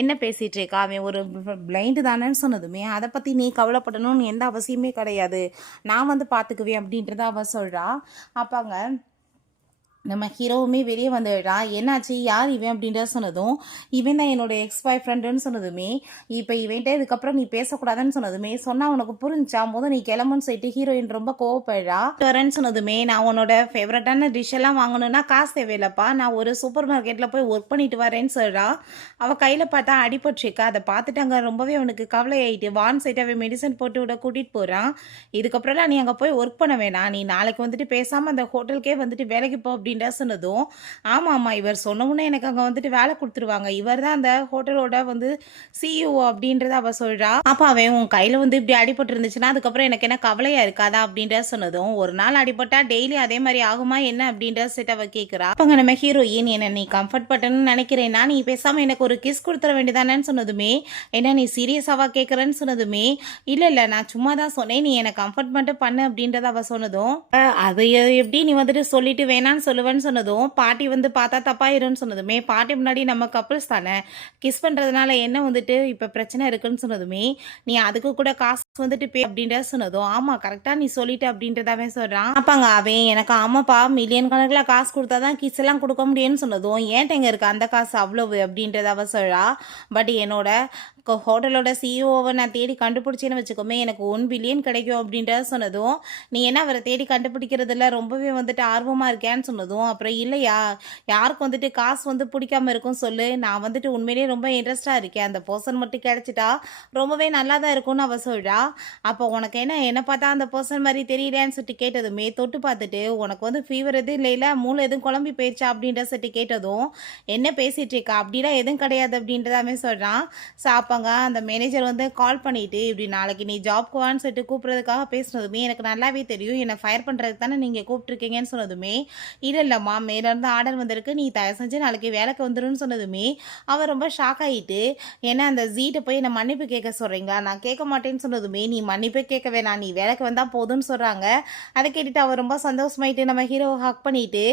என்ன பேசிகிட்டு இருக்கா அவன் ஒரு பிளைண்டு தானேன்னு சொன்னதுமே அதை பற்றி நீ கவலைப்படணும்னு எந்த அவசியமே கிடையாது, நான் வந்து பார்த்துக்குவேன் அப்படின்றத அவள் சொல்கிறா. அப்பாங்க நம்ம ஹீரோவுமே வெளியே வந்துடுறா. என்னாச்சு யார் இவன் அப்படின்ற சொன்னதும் இவன் தான் என்னோட எக்ஸ் பாய் ஃப்ரெண்டுன்னு சொன்னதுமே இப்போ இவன்ட்டே இதுக்கப்புறம் நீ பேசக்கூடாதுன்னு சொன்னதுமே சொன்னால் உனக்கு புரிஞ்சா போதும் நீ கிளம்புன்னு சொல்லிட்டு ஹீரோயின் ரொம்ப கோவப்படுறா. வரேன்னு சொன்னதுமே நான் உன்னோட ஃபேவரட்டான டிஷ் எல்லாம் வாங்கணும்னா காசு தேவையில்லப்பா, நான் ஒரு சூப்பர் மார்க்கெட்டில் போய் ஒர்க் பண்ணிட்டு வரேன்னு சொல்கிறா. அவள் கையில் பார்த்தா அடிபட்டுருக்கா. அதை பார்த்துட்டு அங்கே ரொம்பவே அவனுக்கு கவலை ஆகிட்டு வான் சைட்டு அவன் மெடிசன் போட்டு விட கூட்டிகிட்டு போகிறான். இதுக்கப்புறம்லாம் நீ அங்கே போய் ஒர்க் பண்ண வேணாம், நீ நாளைக்கு வந்துட்டு பேசாமல் அந்த ஹோட்டலுக்கே வந்துட்டு வேலைக்கு போ அப்படின்ற சொன்னதும் ஆமாம் இவர் சொன்னவுடனே எனக்கு அங்கே வந்துட்டு வேலை கொடுத்துருவாங்க, இவர் தான் அந்த ஹோட்டலோட வந்து சிஇஓ அப்படின்றத அவள் சொல்கிறா. அப்போ அவன் உன் கையில் வந்து இப்படி அடிபட்டு இருந்துச்சுன்னா அதுக்கப்புறம் எனக்கு என்ன கவலையாக இருக்காதா அப்படின்ற சொன்னதும் ஒரு நாள் அடிபட்டா டெய்லி அதே மாதிரி ஆகுமா என்ன அப்படின்ற செட் அவள் கேட்குறா. அப்போ நம்ம ஹீரோயின் என்ன நீ கம்ஃபர்ட் பட்டன்னு நினைக்கிறேன்னா நீ பேசாமல் எனக்கு ஒரு கிஸ் கொடுத்துட வேண்டியதானேன்னு சொன்னதுமே என்ன நீ சீரியஸாவா கேட்குறேன்னு சொன்னதுமே இல்லை நான் சும்மா தான் சொன்னேன், நீ எனக்கு கம்ஃபர்ட் மட்டும் பண்ணு அப்படின்றத அவள் சொன்னதும் அது எப்படி நீ வந்துட்டு சொல்லிட்டு வேணான்னு சொல்லுவேன்னு சொன்னதும் பாட்டி வந்து பார்த்தா தப்பாயிருன்னு சொன்னதுமே பாட்டி முன்னாடி நம்ம கப்புள்ஸ் தானே கிஸ் பண்ணுறதுனால என்ன வந்துட்டு இப்போ பிரச்சனை இருக்குன்னு சொன்னதுமே நீ அதுக்கு கூட காசு வந்துட்டு பே அப்படின்ற சொன்னதும் ஆமாம் கரெக்டாக நீ சொல்லிட்டு அப்படின்றதாவே சொல்கிறான். அப்பாங்க அவன் எனக்கு ஆமாப்பா மில்லியன் கணக்கில் காசு கொடுத்தா தான் கிஸ் எல்லாம் கொடுக்க முடியும்னு சொன்னதும் ஏன்ட்ட எங்கே இருக்கு அந்த காசு அவ்வளவு அப்படின்றத அவ சொல்கிறா. பட் என்னோட ஹோட்டலோட சிஇஓவை நான் தேடி கண்டுபிடிச்சேன்னு வச்சுக்கோமே எனக்கு 1 பில்லியன் கிடைக்கும் அப்படின்றத சொன்னதும் நீ என்ன அவரை தேடி கண்டுபிடிக்கிறதுல ரொம்பவே வந்துட்டு ஆர்வமாக இருக்கேன்னு சொன்னதும் அப்புறம் இல்லையா யாருக்கு வந்துட்டு காசு வந்து பிடிக்காம இருக்கும் சொல்லு, நான் வந்துட்டு உண்மையிலேயே ரொம்ப இன்ட்ரெஸ்டாக இருக்கேன், அந்த பர்சன் மட்டும் கிடைச்சிட்டா ரொம்பவே நல்லா தான் இருக்கும்னு அவ சொல்கிறா. அப்போ உனக்கு என்ன பார்த்தா அந்த பர்சன் மாதிரி தெரியலையான்னு சொல்லிட்டு கேட்டதுமே தொட்டு பார்த்துட்டு உனக்கு வந்து ஃபீவர் எதுவும் இல்லை மூளை எதுவும் குழம்பி போயிடுச்சா அப்படின்ற சொல்லிட்டு கேட்டதும் என்ன பேசிகிட்டு இருக்கா அப்படிலாம் எதுவும் கிடையாது அப்படின்றதாமே சொல்கிறான். சாப்பாங்க அந்த மேனேஜர் வந்து கால் பண்ணிட்டு இப்படி நாளைக்கு நீ ஜாப்க்கு வான்னு சொல்லிட்டு கூப்பிட்றதுக்காக பேசுனதுமே எனக்கு நல்லாவே தெரியும் என்னை ஃபயர் பண்ணுறதுக்கு தானே நீங்கள் கூப்பிட்ருக்கீங்கன்னு சொன்னதுமே இல்லைம்மா மேலேருந்து ஆர்டர் வந்திருக்கு, நீ தயவு செஞ்சு நாளைக்கு வேலைக்கு வந்துடுன்னு சொன்னதுமே அவன் ரொம்ப ஷாக் ஆகிட்டு ஏன்னா அந்த ஜீட்டை போய் என்னை மன்னிப்பு கேட்க சொல்கிறீங்களா, நான் கேட்க மாட்டேன்னு சொன்னதுமே நீ மன்னிப்பே கேட்க வேணாம் நீ வேலைக்கு வந்தால் போதும்னு சொல்கிறாங்க. அதை கேட்டுட்டு அவர் ரொம்ப சந்தோஷமாயிட்டு நம்ம ஹீரோ ஹக் பண்ணிட்டு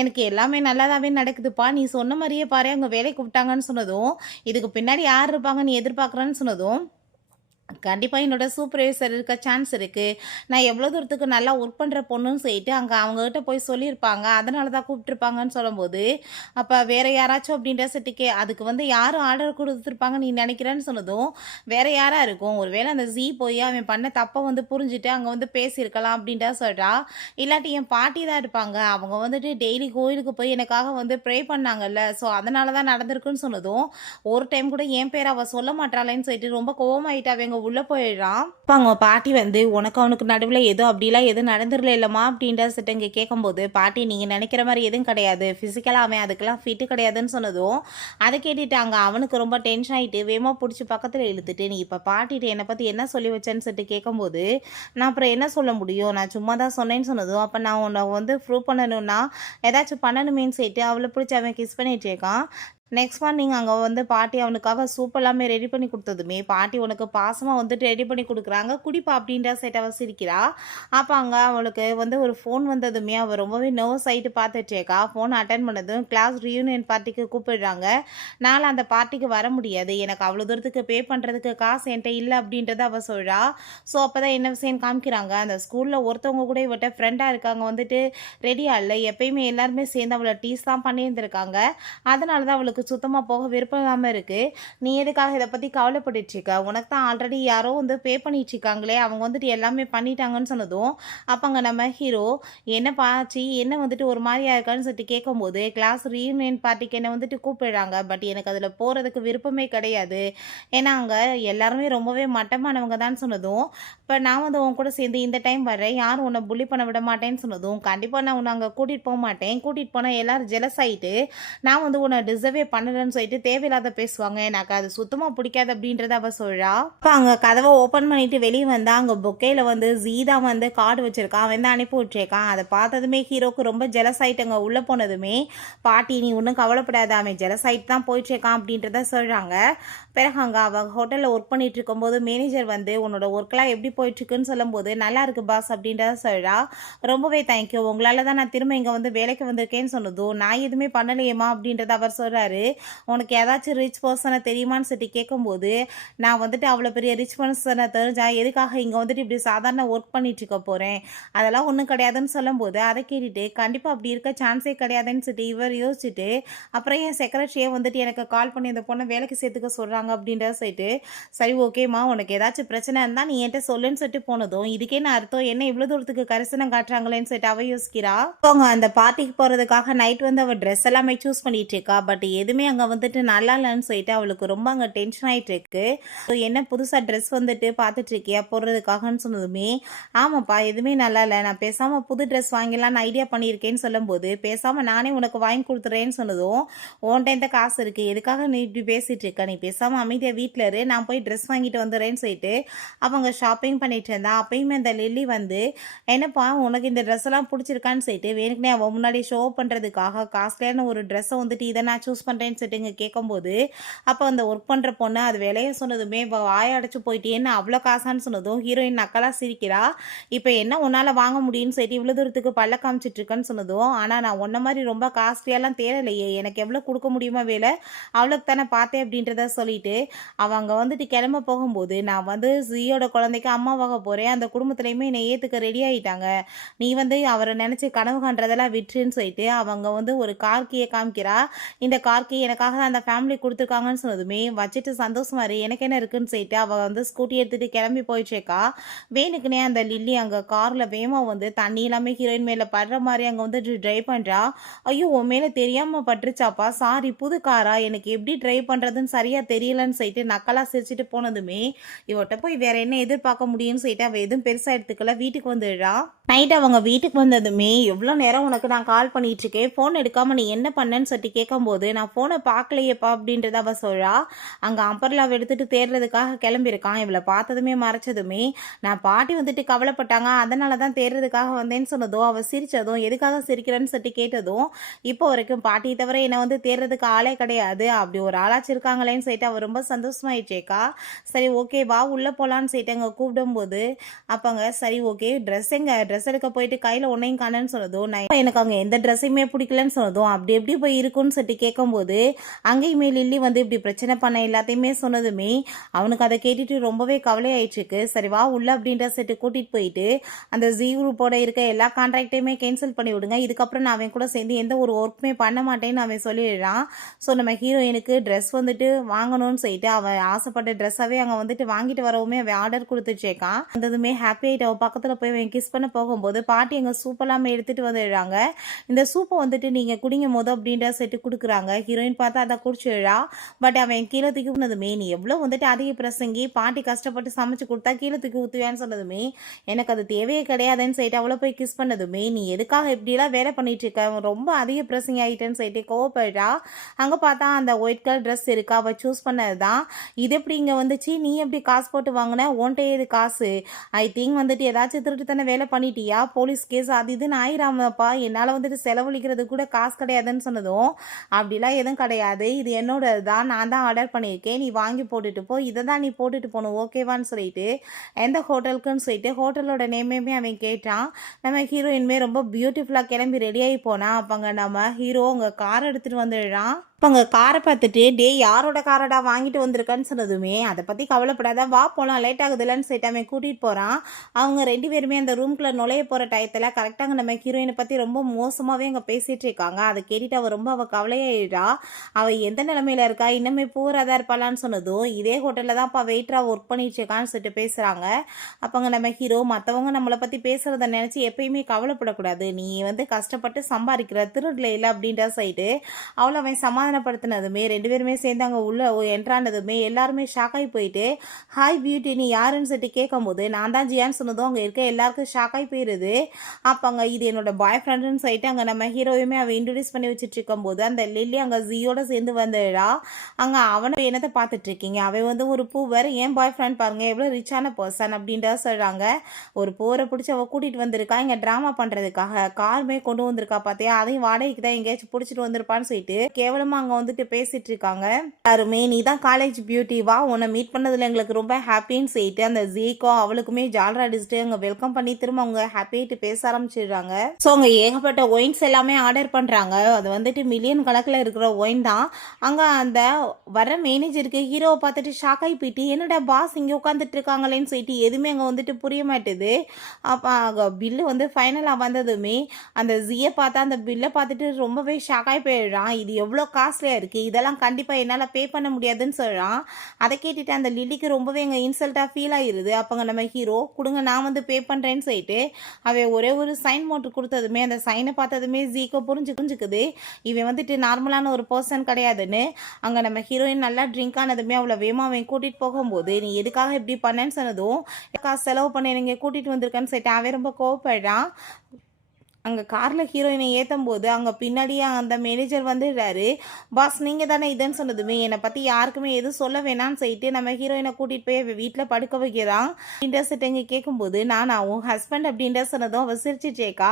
எனக்கு எல்லாமே நல்லாதாவே நடக்குதுப்பா, நீ சொன்ன மாதிரியே பாரு அவங்க வேலைக்கு கூப்பிட்டாங்கன்னு சொன்னதும் இதுக்கு பின்னாடி யார் இருப்பாங்க நீ எதிர்பார்க்குறேன்னு சொன்னதும் கண்டிப்பாக என்னோட சூப்பர்வைசர் இருக்க சான்ஸ் இருக்குது, நான் எவ்வளோ தூரத்துக்கு நல்லா ஒர்க் பண்ணுற பொண்ணுன்னு சொல்லிட்டு அங்கே அவங்ககிட்ட போய் சொல்லியிருப்பாங்க, அதனால தான் கூப்பிட்டுருப்பாங்கன்னு சொல்லும்போது அப்போ வேறு யாராச்சும் அப்படின்ற செட்டுக்கே அதுக்கு வந்து யாரும் ஆர்டர் கொடுத்துருப்பாங்க நீ நினைக்கிறேன்னு சொன்னதும் வேறு யாராக இருக்கும், ஒருவேளை அந்த ஜீ போய் அவன் பண்ண தப்பை வந்து புரிஞ்சுட்டு அங்கே வந்து பேசியிருக்கலாம் அப்படின்றா சொல்கிறா. இல்லாட்டி என் பாட்டி தான் இருப்பாங்க, அவங்க வந்துட்டு டெய்லி கோயிலுக்கு போய் எனக்காக வந்து ப்ரே பண்ணாங்கல்ல, ஸோ அதனால தான் நடந்திருக்குன்னு சொன்னதும் ஒரு டைம் கூட என் பேர் அவள் சொல்ல மாட்டாளேன்னு சொல்லிட்டு ரொம்ப கோவமாயிட்டு அவங்க உள்ளே போயிடுறான். இப்போ அவங்க பாட்டி வந்து உனக்கு அவனுக்கு நடுவில் எதுவும் அப்படிலாம் எதுவும் நடந்துடல இல்லைம்மா அப்படின்ற சிட்ட இங்கே கேட்கும்போது பாட்டி நீங்கள் நினைக்கிற மாதிரி எதுவும் கிடையாது, ஃபிசிக்கலாக அவன் அதுக்கெல்லாம் ஃபிட்டு கிடையாதுன்னு சொன்னதும் அதை கேட்டுட்டு அங்கே அவனுக்கு ரொம்ப டென்ஷன் ஆகிட்டு வேகமாக பிடிச்சி பக்கத்தில் இழுத்துட்டு நீ இப்போ பாட்டிட்டு என்னை பற்றி என்ன சொல்லி வச்சேன்னு சொல்லிட்டு கேட்கும்போது நான் அப்புறம் என்ன சொல்ல முடியும், நான் சும்மா தான் சொன்னேன்னு சொன்னதும் அப்போ நான் உன்னை வந்து ப்ரூவ் பண்ணணும்னா ஏதாச்சும் பண்ணணுமேன்னு சொல்லிட்டு அவளை பிடிச்சி அவன் கிஸ் பண்ணிட்டு இருக்கான். நெக்ஸ்ட் மார்னிங் அங்கே வந்து பாட்டி அவனுக்காக சூப் எல்லாமே ரெடி பண்ணி கொடுத்ததுமே பாட்டி உனக்கு பாசமாக வந்துட்டு ரெடி பண்ணி கொடுக்குறாங்க குடிப்பா அப்படின்ற சைட் அவள் சிரிக்கிறா. அப்போ அங்கே அவளுக்கு வந்து ஒரு ஃபோன் வந்ததுமே அவள் ரொம்பவே நர்வஸ் ஆகிட்டு பார்த்துட்டேக்கா. ஃபோன் அட்டன் பண்ணதும் கிளாஸ் ரியூனியன் பார்ட்டிக்கு கூப்பிடுறாங்க, நான் அந்த பார்ட்டிக்கு வர முடியாது, எனக்கு அவ்வளோ தூரத்துக்கு பே பண்ணுறதுக்கு காசு என்கிட்ட இல்லை அப்படின்றத அவள் சொல்கிறா. ஸோ அப்போ தான் என்ன விஷயம் காமிக்கிறாங்க, அந்த ஸ்கூலில் ஒருத்தவங்க கூட இவட்ட ஃப்ரெண்டாக இருக்காங்க வந்துட்டு ரெடியாக இல்லை, எப்பயுமே எல்லாருமே சேர்ந்து அவளை டீஸ் தான் பண்ணியிருந்திருக்காங்க, அதனால தான் அவளுக்கு சுத்தமாக போக விருப்பம் இல்லாமல் இருக்குது, நீ எதுக்காக இதை பற்றி கவலைப்பட்டுருக்க, உனக்கு தான் ஆல்ரெடி யாரோ வந்து பே பண்ணிட்டு இருக்காங்களே அவங்க வந்துட்டு எல்லாமே பண்ணிட்டாங்கன்னு சொன்னதும் அப்போங்க நம்ம ஹீரோ என்ன பாச்சி என்ன வந்துட்டு ஒரு மாதிரியா இருக்கான்னு சொல்லிட்டு கேட்கும்போது கிளாஸ் ரீயூனியன் பார்ட்டிக்கு என்னை வந்துட்டு கூப்பிடுறாங்க, பட் எனக்கு அதில் போகிறதுக்கு விருப்பமே கிடையாது, ஏன்னா அங்கே எல்லாருமே ரொம்பவே மட்டமானவங்க தான் சொன்னதும் இப்போ நான் வந்து உன் கூட சேர்ந்து இந்த டைம் வரேன், யாரும் உன்னை புள்ளி பண்ண விட மாட்டேன்னு சொன்னதும் கண்டிப்பாக நான் உன்னை அங்கே கூட்டிகிட்டு போக மாட்டேன், கூட்டிகிட்டு போனால் எல்லோரும் ஜெலஸ் ஆகிட்டு நான் வந்து உன்னை டிசர்வே பண்ணவே பண்ணலன்னு சொல்லிட்டு தேவையில்லாத பேசுவாங்க. எனக்கு அது சுத்தமாக பிடிக்காது அப்படின்றத அவள் சொல்கிறா. அப்போ அங்கே கதவை ஓப்பன் பண்ணிட்டு வெளியே வந்தா அங்கே பொக்கேயில் வந்து ஜீதா வந்து கார்டு வச்சிருக்கான். அவன் தான் அனுப்பி விட்டுருக்கான். அதை பார்த்ததுமே ஹீரோக்கு ரொம்ப ஜெலஸ் ஆகிட்டுங்க. உள்ளே போனதுமே பாட்டி நீ ஒன்றும் கவலைப்படாத, அவன் ஜெலஸ் ஆகிட்டு தான் போயிட்டுருக்கான் அப்படின்றத சொல்கிறாங்க. பிறகு அங்கே அவள் ஹோட்டலில் ஒர்க் பண்ணிட்டு இருக்கும்போது மேனேஜர் வந்து உன்னோட ஒர்க்கெலாம் எப்படி போயிட்டுருக்குன்னு சொல்லும்போது நல்லா இருக்கு பாஸ் அப்படின்றத சொல்கிறா. ரொம்பவே தேங்க்யூ, உங்களால் தான் நான் திரும்ப இங்கே வந்து வேலைக்கு வந்திருக்கேன்னு சொன்னதும் நான் எதுவுமே பண்ணலையேம்மா அப்படின்றத அவர் சொல்கிறாரு. உனக்கு ஏதாச்சும் ரிச் பர்சனை தெரியுமான்னு சொல்லி கேட்கும்போது நான் வந்துட்டு அவ்வளோ பெரிய ரிச் பர்சனை தெரிஞ்சா எதுக்காக இங்கே வந்துட்டு இப்படி சாதாரண ஒர்க் பண்ணிட்டு இருக்க போகிறேன், அதெல்லாம் ஒன்றும் கிடையாதுன்னு சொல்லும்போது அதை கேட்டுட்டு கண்டிப்பாக அப்படி இருக்க சான்ஸே கிடையாதுன்னு சொல்லிட்டு இவர் யோசிச்சுட்டு அப்புறம் என் செக்ரட்டரியே வந்துட்டு எனக்கு கால் பண்ணி அந்த பொண்ணை வேலைக்கு சேர்த்துக்க சொல்கிறாங்க அப்படின்றத சொல்லிட்டு சரி ஓகேம்மா உனக்கு ஏதாச்சும் பிரச்சனை இருந்தால் நீ என்கிட்ட சொல்லுன்னு சொல்லிட்டு போனதும் இதுக்கே நான் அர்த்தம் என்ன இவ்வளோ தூரத்துக்கு கரிசனம் காட்டுறாங்களேன்னு சொல்லிட்டு அவ யோசிக்கிறா. அவங்க அந்த பார்ட்டிக்கு போகிறதுக்காக நைட் வந்து அவள் ட்ரெஸ் எல்லாமே சூஸ் பண்ணிட்டு இருக்கா. பட் எதுவுமே அங்கே வந்துட்டு நல்லா இல்லைன்னு சொல்லிட்டு அவளுக்கு ரொம்ப அங்கே டென்ஷன் ஆகிட்டு இருக்கு. என்ன புதுசாக ட்ரெஸ் வந்துட்டு பார்த்துட்டு இருக்கியா போடுறதுக்காகன்னு சொன்னதுமே ஆமாப்பா எதுவுமே நல்லா இல்லை, நான் பேசாமல் புது ட்ரெஸ் வாங்கிடலான்னு ஐடியா பண்ணியிருக்கேன்னு சொல்லும்போது பேசாமல் நானே உனக்கு வாங்கி கொடுத்துறேன்னு சொன்னதும் உன் டைம் தான் காசு இருக்குது, எதுக்காக நீ இப்படி பேசிகிட்டு இருக்க, நீ பேசாமல் அமைதியாக வீட்டில் இரு, நான் போய் ட்ரெஸ் வாங்கிட்டு வந்துடுறேன்னு சொல்லிட்டு அவங்க ஷாப்பிங் பண்ணிட்டு இருந்தா. அப்பயுமே அந்த லில்லி வந்து என்னப்பா உனக்கு இந்த ட்ரெஸ் எல்லாம் பிடிச்சிருக்கான்னு சொல்லிட்டு வேணுக்குனே அவன் முன்னாடி ஷோ பண்ணுறதுக்காக காஸ்ட்லியான ஒரு ட்ரெஸ்ஸை வந்துட்டு இதை நான் சூஸ் பண்ணுறேன்னு சொல்லிட்டு இங்கே கேட்கும்போது அப்போ அந்த ஒர்க் பண்ணுற பொண்ணு அது விலையை சொன்னதுமே வாய அடைச்சு போயிட்டேன்னு அவ்வளோ காசான்னு சொன்னதும் ஹீரோயின் நக்கலாக சிரிக்கிறா. இப்போ என்ன உன்னால் வாங்க முடியும்னு சொல்லிட்டு இவ்வளோ தூரத்துக்கு பல்ல காமிச்சிட்டு இருக்கேன்னு சொன்னதும் ஆனால் நான் உன்ன மாதிரி ரொம்ப காஸ்ட்லியெல்லாம் தேடலையே, எனக்கு எவ்வளோ கொடுக்க முடியுமா வேலை அவ்வளோக்கு தானே பார்த்தேன் அப்படின்றத சொல்லிட்டு அவங்க வந்துட்டு கிளம்ப போகும்போது நான் வந்து ஜியோட குழந்தைக்கு அம்மாவாக போகிறேன், அந்த குடும்பத்துலேயுமே என்னை ஏற்றுக்க ரெடி ஆகிட்டாங்க, நீ வந்து அவரை நினச்சி கனவு காண்றதெல்லாம் விட்டுருன்னு சொல்லிட்டு அவங்க வந்து ஒரு கார் கீயை காமிக்கிறா. இந்த கார் கீ எனக்காக தான் அந்த ஃபேமிலி கொடுத்துருக்காங்கன்னு சொன்னதுமே வச்சுட்டு சந்தோஷமா இரு எனக்கு என்ன இருக்குன்னு சொல்லிட்டு அவள் வந்து ஸ்கூட்டி எடுத்துகிட்டு கிளம்பி போயிட்டுருக்கா. வேணுக்குனே அந்த லில்லி அங்கே காரில் வேகமாக வந்து தண்ணி எல்லாமே ஹீரோயின் மேலே படுற மாதிரி அங்கே வந்து ட்ரைவ் பண்ணுறா. ஐயோ உன் மேலே தெரியாமல் பட்டுருச்சாப்பா, சாரி புது காரா, எனக்கு எப்படி ட்ரைவ் பண்ணுறதுன்னு சரியாக தெரியலன்னு சொல்லிட்டு நக்கலாக சிரிச்சுட்டு போனதுமே இவட்ட போய் வேற என்ன எதிர்பார்க்க முடியும்னு சொல்லிட்டு அவள் எதுவும் பெருசாக எடுத்துக்கல. வீட்டுக்கு வந்துடுறா. நைட் அவங்க வீட்டுக்கு வந்ததுமே எவ்வளோ நேரம் உனக்கு நான் கால் பண்ணிட்டு இருக்கேன், ஃபோன் எடுக்காமல் நீ என்ன பண்ணேன்னு சொல்லிட்டு கேட்கும்போது நான் ஃபோனை பார்க்கலையேப்பா அப்படின்றத அவள் சொல்கிறா. அங்கே அம்பர்லாவை எடுத்துகிட்டு தேடுறதுக்காக கிளம்பியிருக்கான். இவளை பார்த்ததுமே மறைச்சதுமே நான் பாட்டி வந்துட்டு கவலைப்பட்டாங்க அதனால தான் தேடுறதுக்காக வந்தேன்னு சொன்னதும் அவள் சிரித்ததும் எதுக்காக சிரிக்கிறேன்னு சொல்லிட்டு கேட்டதும் இப்போ வரைக்கும் பாட்டியை தவிர என்னை வந்து தேடுறதுக்கு ஆளே கிடையாது, அப்படி ஒரு ஆளாச்சு இருக்காங்களேன்னு சொல்லிட்டு அவள் ரொம்ப சந்தோஷமாயிடுச்சேக்கா. சரி ஓகே வா உள்ளே போகலான்னு சொல்லிட்டு அங்கே கூப்பிடும்போது அப்போங்க சரி ஓகே ட்ரெஸ் எடுக்க போயிட்டு கையில் ஒன்றையும் காணன்னு சொன்னதும் நான் எனக்கு அங்கே எந்த ட்ரெஸ்ஸையுமே பிடிக்கலன்னு சொன்னதும் அப்படி எப்படி போய் இருக்குன்னு சொல்லிட்டு கேட்கும்போது அங்கேயுமே லில்லி வந்து இப்படி பிரச்சனை பண்ண எல்லாத்தையுமே சொன்னதுமே அவனுக்கு அதை கேட்டுட்டு ரொம்பவே கவலை ஆயிடுச்சுக்கு. சரி வா உள்ள அப்படின்ற செட்டு கூட்டிகிட்டு போயிட்டு அந்த ஜி குரூப்போட இருக்க எல்லா கான்ட்ராக்டையுமே கேன்சல் பண்ணி விடுங்க, இதுக்கப்புறம் நான் அவன் கூட சேர்ந்து எந்த ஒரு ஒர்க்குமே பண்ண மாட்டேன்னு அவன் சொல்லிடுறான். ஸோ நம்ம ஹீரோயினுக்கு ட்ரெஸ் வந்துட்டு வாங்கணும்னு சொல்லிட்டு அவன் ஆசைப்பட்ட ட்ரெஸ்ஸாவே அங்கே வந்துட்டு வாங்கிட்டு வரவுமே அவன் ஆர்டர் கொடுத்துச்சேக்கான். வந்ததுமே ஹாப்பி ஆகிட்டு அவன் பக்கத்தில் போய் அவன் கிஸ் பண்ண போகும்போது பாட்டி எங்கள் சூப்பெல்லாம் எடுத்துகிட்டு வந்துடுறாங்க. இந்த சூப்பை வந்துட்டு நீங்கள் குடிங்க அப்படின்ற செட்டு கொடுக்குறாங்க. ஹீரோயின் பார்த்தா அதை குடிச்சிடுறா. பட் அவன் கீழே தூக்கி ஊனதுமே நீ எவ்வளோ வந்துட்டு அதிக பிரசங்கி பாட்டி கஷ்டப்பட்டு சமைச்சு கொடுத்தா கீழே தூக்கி ஊற்றுவேன்னு சொன்னதுமே எனக்கு அது தேவையே கிடையாதுன்னு சொல்லிட்டு அவ்வளோ போய் கிஸ் பண்ணதுமே நீ எதுக்காக இப்படிலாம் வேலை பண்ணிட்டு இருக்க, ரொம்ப அதிக பிரசங்கி ஆகிட்டேன்னு சொல்லிட்டு கோவப்படுறா. அங்கே பார்த்தா அந்த ஒயிட் கலர் ட்ரெஸ் இருக்கா அவள் சூஸ் பண்ணது தான். இது எப்படி இங்கே வந்துச்சு, நீ எப்படி காசு போட்டு வாங்கின, உன்ட்டே இது காசு, ஐ திங்க் வந்துட்டு ஏதாச்சும் திருட்டு தானே வேலை பண்ணிட்டியா, போலீஸ் கேஸ் அது இதுன்னு ஆயிராமப்பா, என்னால் வந்துட்டு செலவழிக்கிறது கூட காசு கிடையாதுன்னு சொன்னதும் அப்படிலாம் எதுவும் கிடையாது, இது என்னோட தான், நான் தான் ஆர்டர் பண்ணியிருக்கேன், நீ வாங்கி போட்டுட்டு போ, இதை தான் நீ போட்டுட்டு போகணும் ஓகேவான்னு சொல்லிட்டு எந்த ஹோட்டலுக்குன்னு சொல்லிட்டு ஹோட்டலோட நேமையுமே அவன் கேட்டான். நம்ம ஹீரோயின்மே ரொம்ப பியூட்டிஃபுல்லாக கிளம்பி ரெடியாகி போனான். அப்போங்க நம்ம ஹீரோ அங்கே கார் எடுத்துகிட்டு வந்துடுறான். இப்போ அங்கே காரை பார்த்துட்டு டே யாரோட காரடா வாங்கிட்டு வந்திருக்கான்னு சொன்னதுமே அதை பற்றி கவலைப்படாத வா போகலாம் லேட் ஆகுதுலன்னு சொல்லிட்டு அவன் கூட்டிகிட்டு போகிறான். அவங்க ரெண்டு பேருமே அந்த ரூம்குள்ளே நுழைய போகிற டயத்தில் கரெக்டாக நம்ம ஹீரோயினை பற்றி ரொம்ப மோசமாகவே அங்கே பேசிகிட்டு இருக்காங்க. அதை கேட்டுட்டு அவள் கவலையாயிடுறா. அவள் எந்த நிலமையில இருக்கா, இன்னுமே பூராதான் இருப்பாளான்னு சொன்னதும் இதே ஹோட்டலில் தான் இப்போ வெயிட்டராக ஒர்க் பண்ணிட்டு இருக்கான்னு சொல்லிட்டு பேசுகிறாங்க. அப்போங்க நம்ம ஹீரோ மற்றவங்க நம்மளை பற்றி பேசுகிறத நினச்சி எப்பயுமே கவலைப்படக்கூடாது, நீ வந்து கஷ்டப்பட்டு சம்பாதிக்கிற திருடல இல்லை அப்படின்ற சைடு அவளை அவன் சமாதானப்படுத்தினதுமே 2 பேருமே சேர்ந்து அங்கே உள்ள என்ட்ரானதுமே எல்லாருமே ஷாக் ஆகி போயிட்டு, ஹாய் பியூட்டி நீ யாருன்னு சொல்லிட்டு கேட்கும்போது நான் தான் ஜியான்னு சொன்னதும் அங்கே இருக்க எல்லாருக்கும் ஷாக் ஆகி போயிடுது. அப்போ அங்கே இது என்னோட பாய் ஃப்ரெண்டுன்னு சொல்லிட்டு அங்கே நம்ம ஹீரோயுமே அவள் இன்ட்ரடியூஸ் பண்ணி வச்சுட்டு இருக்கும்போது அந்த லில்லி அங்கே ஜியோட சேர்ந்து வந்துடா. அங்கே அவனை என்னத்தை பார்த்துட்டு இருக்கீங்க, அவன் வந்து ஒரு பூவர், என் பாய் ஃப்ரெண்ட் பாருங்க எவ்வளோ ரிச்சான பர்சன் அப்படின்றத சொல்கிறாங்க. ஒரு பூவரை பிடிச்சி அவள் கூட்டிகிட்டு வந்திருக்கா இங்கே ட்ராமா பண்ணுறதுக்காக, காருமே கொண்டு வந்திருக்கா பார்த்தியா, அதையும் வாடகைக்கு தான் எங்கேயாச்சும் பிடிச்சிட்டு வந்திருப்பான்னு சொல்லிட்டு கேவலமாக அங்கே வந்துட்டு பேசிட்டு இருக்காங்க. யாருமே நீ தான் காலேஜ் பியூட்டி வா, உன்னை மீட் பண்ணதில் எங்களுக்கு ரொம்ப ஹாப்பின்னு சொல்லிட்டு அந்த ஜீக்கோ அவளுக்குமே ஜாலரா அடிச்சுட்டு அங்கே வெல்கம் பண்ணி திரும்ப அவங்க ஹாப்பிட்டு பேச ஆரம்பிச்சிடுறாங்க. ஸோ அங்கே ஏகப்பட்ட ஒயின்ஸ் எல்லாமே ஆர்டர் பண்ணுறாங்க. அது வந்துட்டு மில்லியன் கணக்கில் இருக்கிற ஒயின் தான். அங்கே அந்த வர மேனேஜருக்கு ஹீரோவை பார்த்துட்டு ஷாக் ஆகி போயிட்டு என்னடா பாஸ் இங்கே உட்காந்துட்டு இருக்காங்களேன்னு சொல்லிட்டு எதுவுமே அங்கே வந்துட்டு புரிய மாட்டுது. அப்போ அங்கே பில்லு வந்து ஃபைனலாக வந்ததுமே அந்த ஜியை பார்த்தா அந்த பில்லை பார்த்துட்டு ரொம்பவே ஷாக் ஆகி போயிடுறான். இது எவ்வளோ காஸ்ட்லியாக இருக்குது, இதெல்லாம் கண்டிப்பாக என்னால் பே பண்ண முடியாதுன்னு சொல்கிறான். அதை கேட்டுட்டு அந்த லில்லிக்கு ரொம்பவே எங்கள் இன்சல்ட்டாக ஃபீல் ஆகிடுது. அப்போங்க நம்ம ஹீரோ கொடுங்க நான் வந்து பே பண்ணுறேன்னு சொல்லிட்டு அவன் ஒரே ஒரு சைன் மோட்டு கொடுத்ததுமே அந்த சைனை பார்த்ததுமே ஜீக்கோ புரிஞ்சுக்குது இவன் வந்துட்டு நார்மலான ஒரு பர்சன் கிடையாதுன்னு. அங்கே நம்ம ஹீரோயின் நல்லா ட்ரிங்க் ஆனதுமே அவளை வேமா அவன் கூட்டிகிட்டு போகும்போது நீ எதுக்காக இப்படி பண்ணேன்னு சொன்னதும் காசு செலவு பண்ண நீங்கள் கூட்டிகிட்டு வந்திருக்கேன்னு சொல்லிட்டு அவன் ரொம்ப கோவப்படுறான். அங்கே காரில் ஹீரோயினை ஏற்றும் போது அங்கே பின்னாடியே அந்த மேனேஜர் வந்துடுறாரு. பாஸ் நீங்கள் தானே இதுன்னு சொன்னதுமே என்னை பற்றி யாருக்குமே எதுவும் சொல்ல வேணான்னு சொல்லிட்டு நம்ம ஹீரோயினை கூட்டிகிட்டு போய் வீட்டில் படுக்க வைக்கிறான். அப்படின்ற இங்கே கேட்கும்போது நான் உன் ஹஸ்பண்ட் அப்படின்ற சொன்னதும் அவள் சிரிச்சிச்சேக்கா.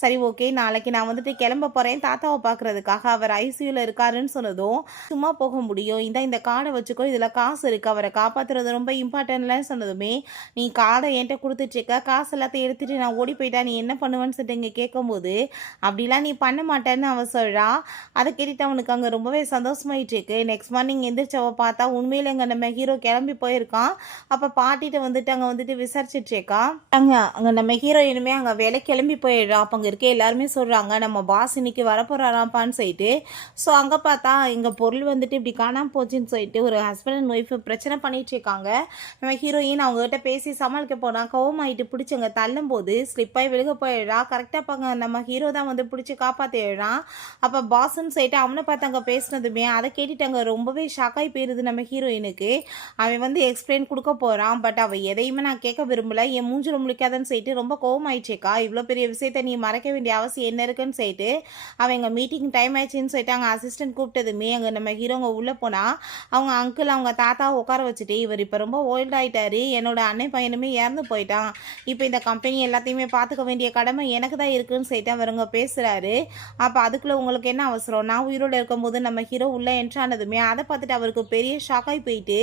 சரி ஓகே நாளைக்கு நான் வந்துட்டு கிளம்ப போகிறேன் தாத்தாவை பார்க்குறதுக்காக, அவர் ஐசியூவில் இருக்காருன்னு சொன்னதும் சும்மா போக முடியும், இந்த கார்டை வச்சுக்கோ இதில் காசு இருக்குது, அவரை காப்பாற்றுறது ரொம்ப இம்பார்ட்டன்ட்லன்னு சொன்னதுமே நீ கார்டை என்கிட்ட கொடுத்துட்ருக்க, காசு எல்லாத்தையும் எடுத்துகிட்டு நான் ஓடி போயிட்டா நீ என்ன பண்ணுவேன்னு சொல்லிட்டு இங்கே கேட்கும்போது அப்படிலாம் நீ பண்ண மாட்டேன்னு அவன் சொல்கிறா. அதை கேட்டுட்டு அவனுக்கு அங்கே ரொம்பவே சந்தோஷமாயிட்டு இருக்கு. நெக்ஸ்ட் மார்னிங் எந்திரிச்சவ பார்த்தா உண்மையில அங்கே நம்ம ஹீரோ கிளம்பி போயிருக்கான். அப்போ பாட்டிகிட்ட வந்துட்டு அங்கே வந்துட்டு விசாரிச்சுட்டு இருக்கா. அங்கே நம்ம ஹீரோயினுமே அங்கே வேலை கிளம்பி போயிடுறான். அப்போ அங்கே இருக்க எல்லாருமே சொல்கிறாங்க நம்ம பாஸ் இன்னைக்கு வரப்போறாராப்பான்னு சொல்லிட்டு. ஸோ அங்கே பார்த்தா இங்கே பொருள் வந்துட்டு இப்படி காணாமல் போச்சுன்னு சொல்லிட்டு ஒரு ஹஸ்பண்ட் அண்ட் ஒய்ஃப் பிரச்சனை பண்ணிட்டு இருக்காங்க. நம்ம ஹீரோயின் அவங்ககிட்ட பேசி சமாளிக்க போனால் கோவமாயிட்டு பிடிச்சவங்க தள்ளும் போது ஸ்லிப்பாகி விழுக போயிடுறா. கரெக்டாக நம்ம ஹீரோ தான் வந்து பிடிச்சி காப்பாற்றிடுறான். அப்போ பாஸ்ன்னு சொல்லிட்டு அவனை பார்த்து அங்கே பேசினதுமே அதை கேட்டுட்டு அங்கே ரொம்பவே ஷாக்காகி போயிடுது நம்ம ஹீரோயினுக்கு. அவன் வந்து எக்ஸ்பிளைன் கொடுக்க போகிறான். பட் அவள் எதையுமே நான் கேட்க விரும்பலை, என் மூஞ்சில் முழிக்காதன்னு சொல்லிட்டு ரொம்ப கோவமாயிடுச்சேக்கா, இவ்வளோ பெரிய விஷயத்தை நீ மறைக்க வேண்டிய அவசியம் என்ன இருக்குன்னு சொல்லிட்டு அவன் எங்கள் மீட்டிங் டைம் ஆயிடுச்சின்னு சொல்லிட்டு அங்கே அசிஸ்டன்ட் கூப்பிட்டதுமே அங்கே நம்ம ஹீரோங்க உள்ளே போனால் அவங்க அங்கிள் அவங்க தாத்தாவை உட்கார வச்சுட்டு இவர் இப்போ ரொம்ப ஓல்ட் ஆகிட்டாரு, என்னோட அண்ணன் பையனுமே இறந்து போயிட்டான், இப்போ இந்த கம்பெனி எல்லாத்தையுமே பார்த்துக்க வேண்டிய கடமை எனக்கு தான் இருக்குன்னு சொல்லிட்டு அவருங்க பேசுகிறாரு. அப்போ அதுக்குள்ளே உங்களுக்கு என்ன அவசரம், நான் உயிரோடு இருக்கும்போது நம்ம ஹீரோ உள்ளே என்ட்ரானதுமே அதை பார்த்துட்டு அவருக்கு பெரிய ஷாக்காகி போயிட்டு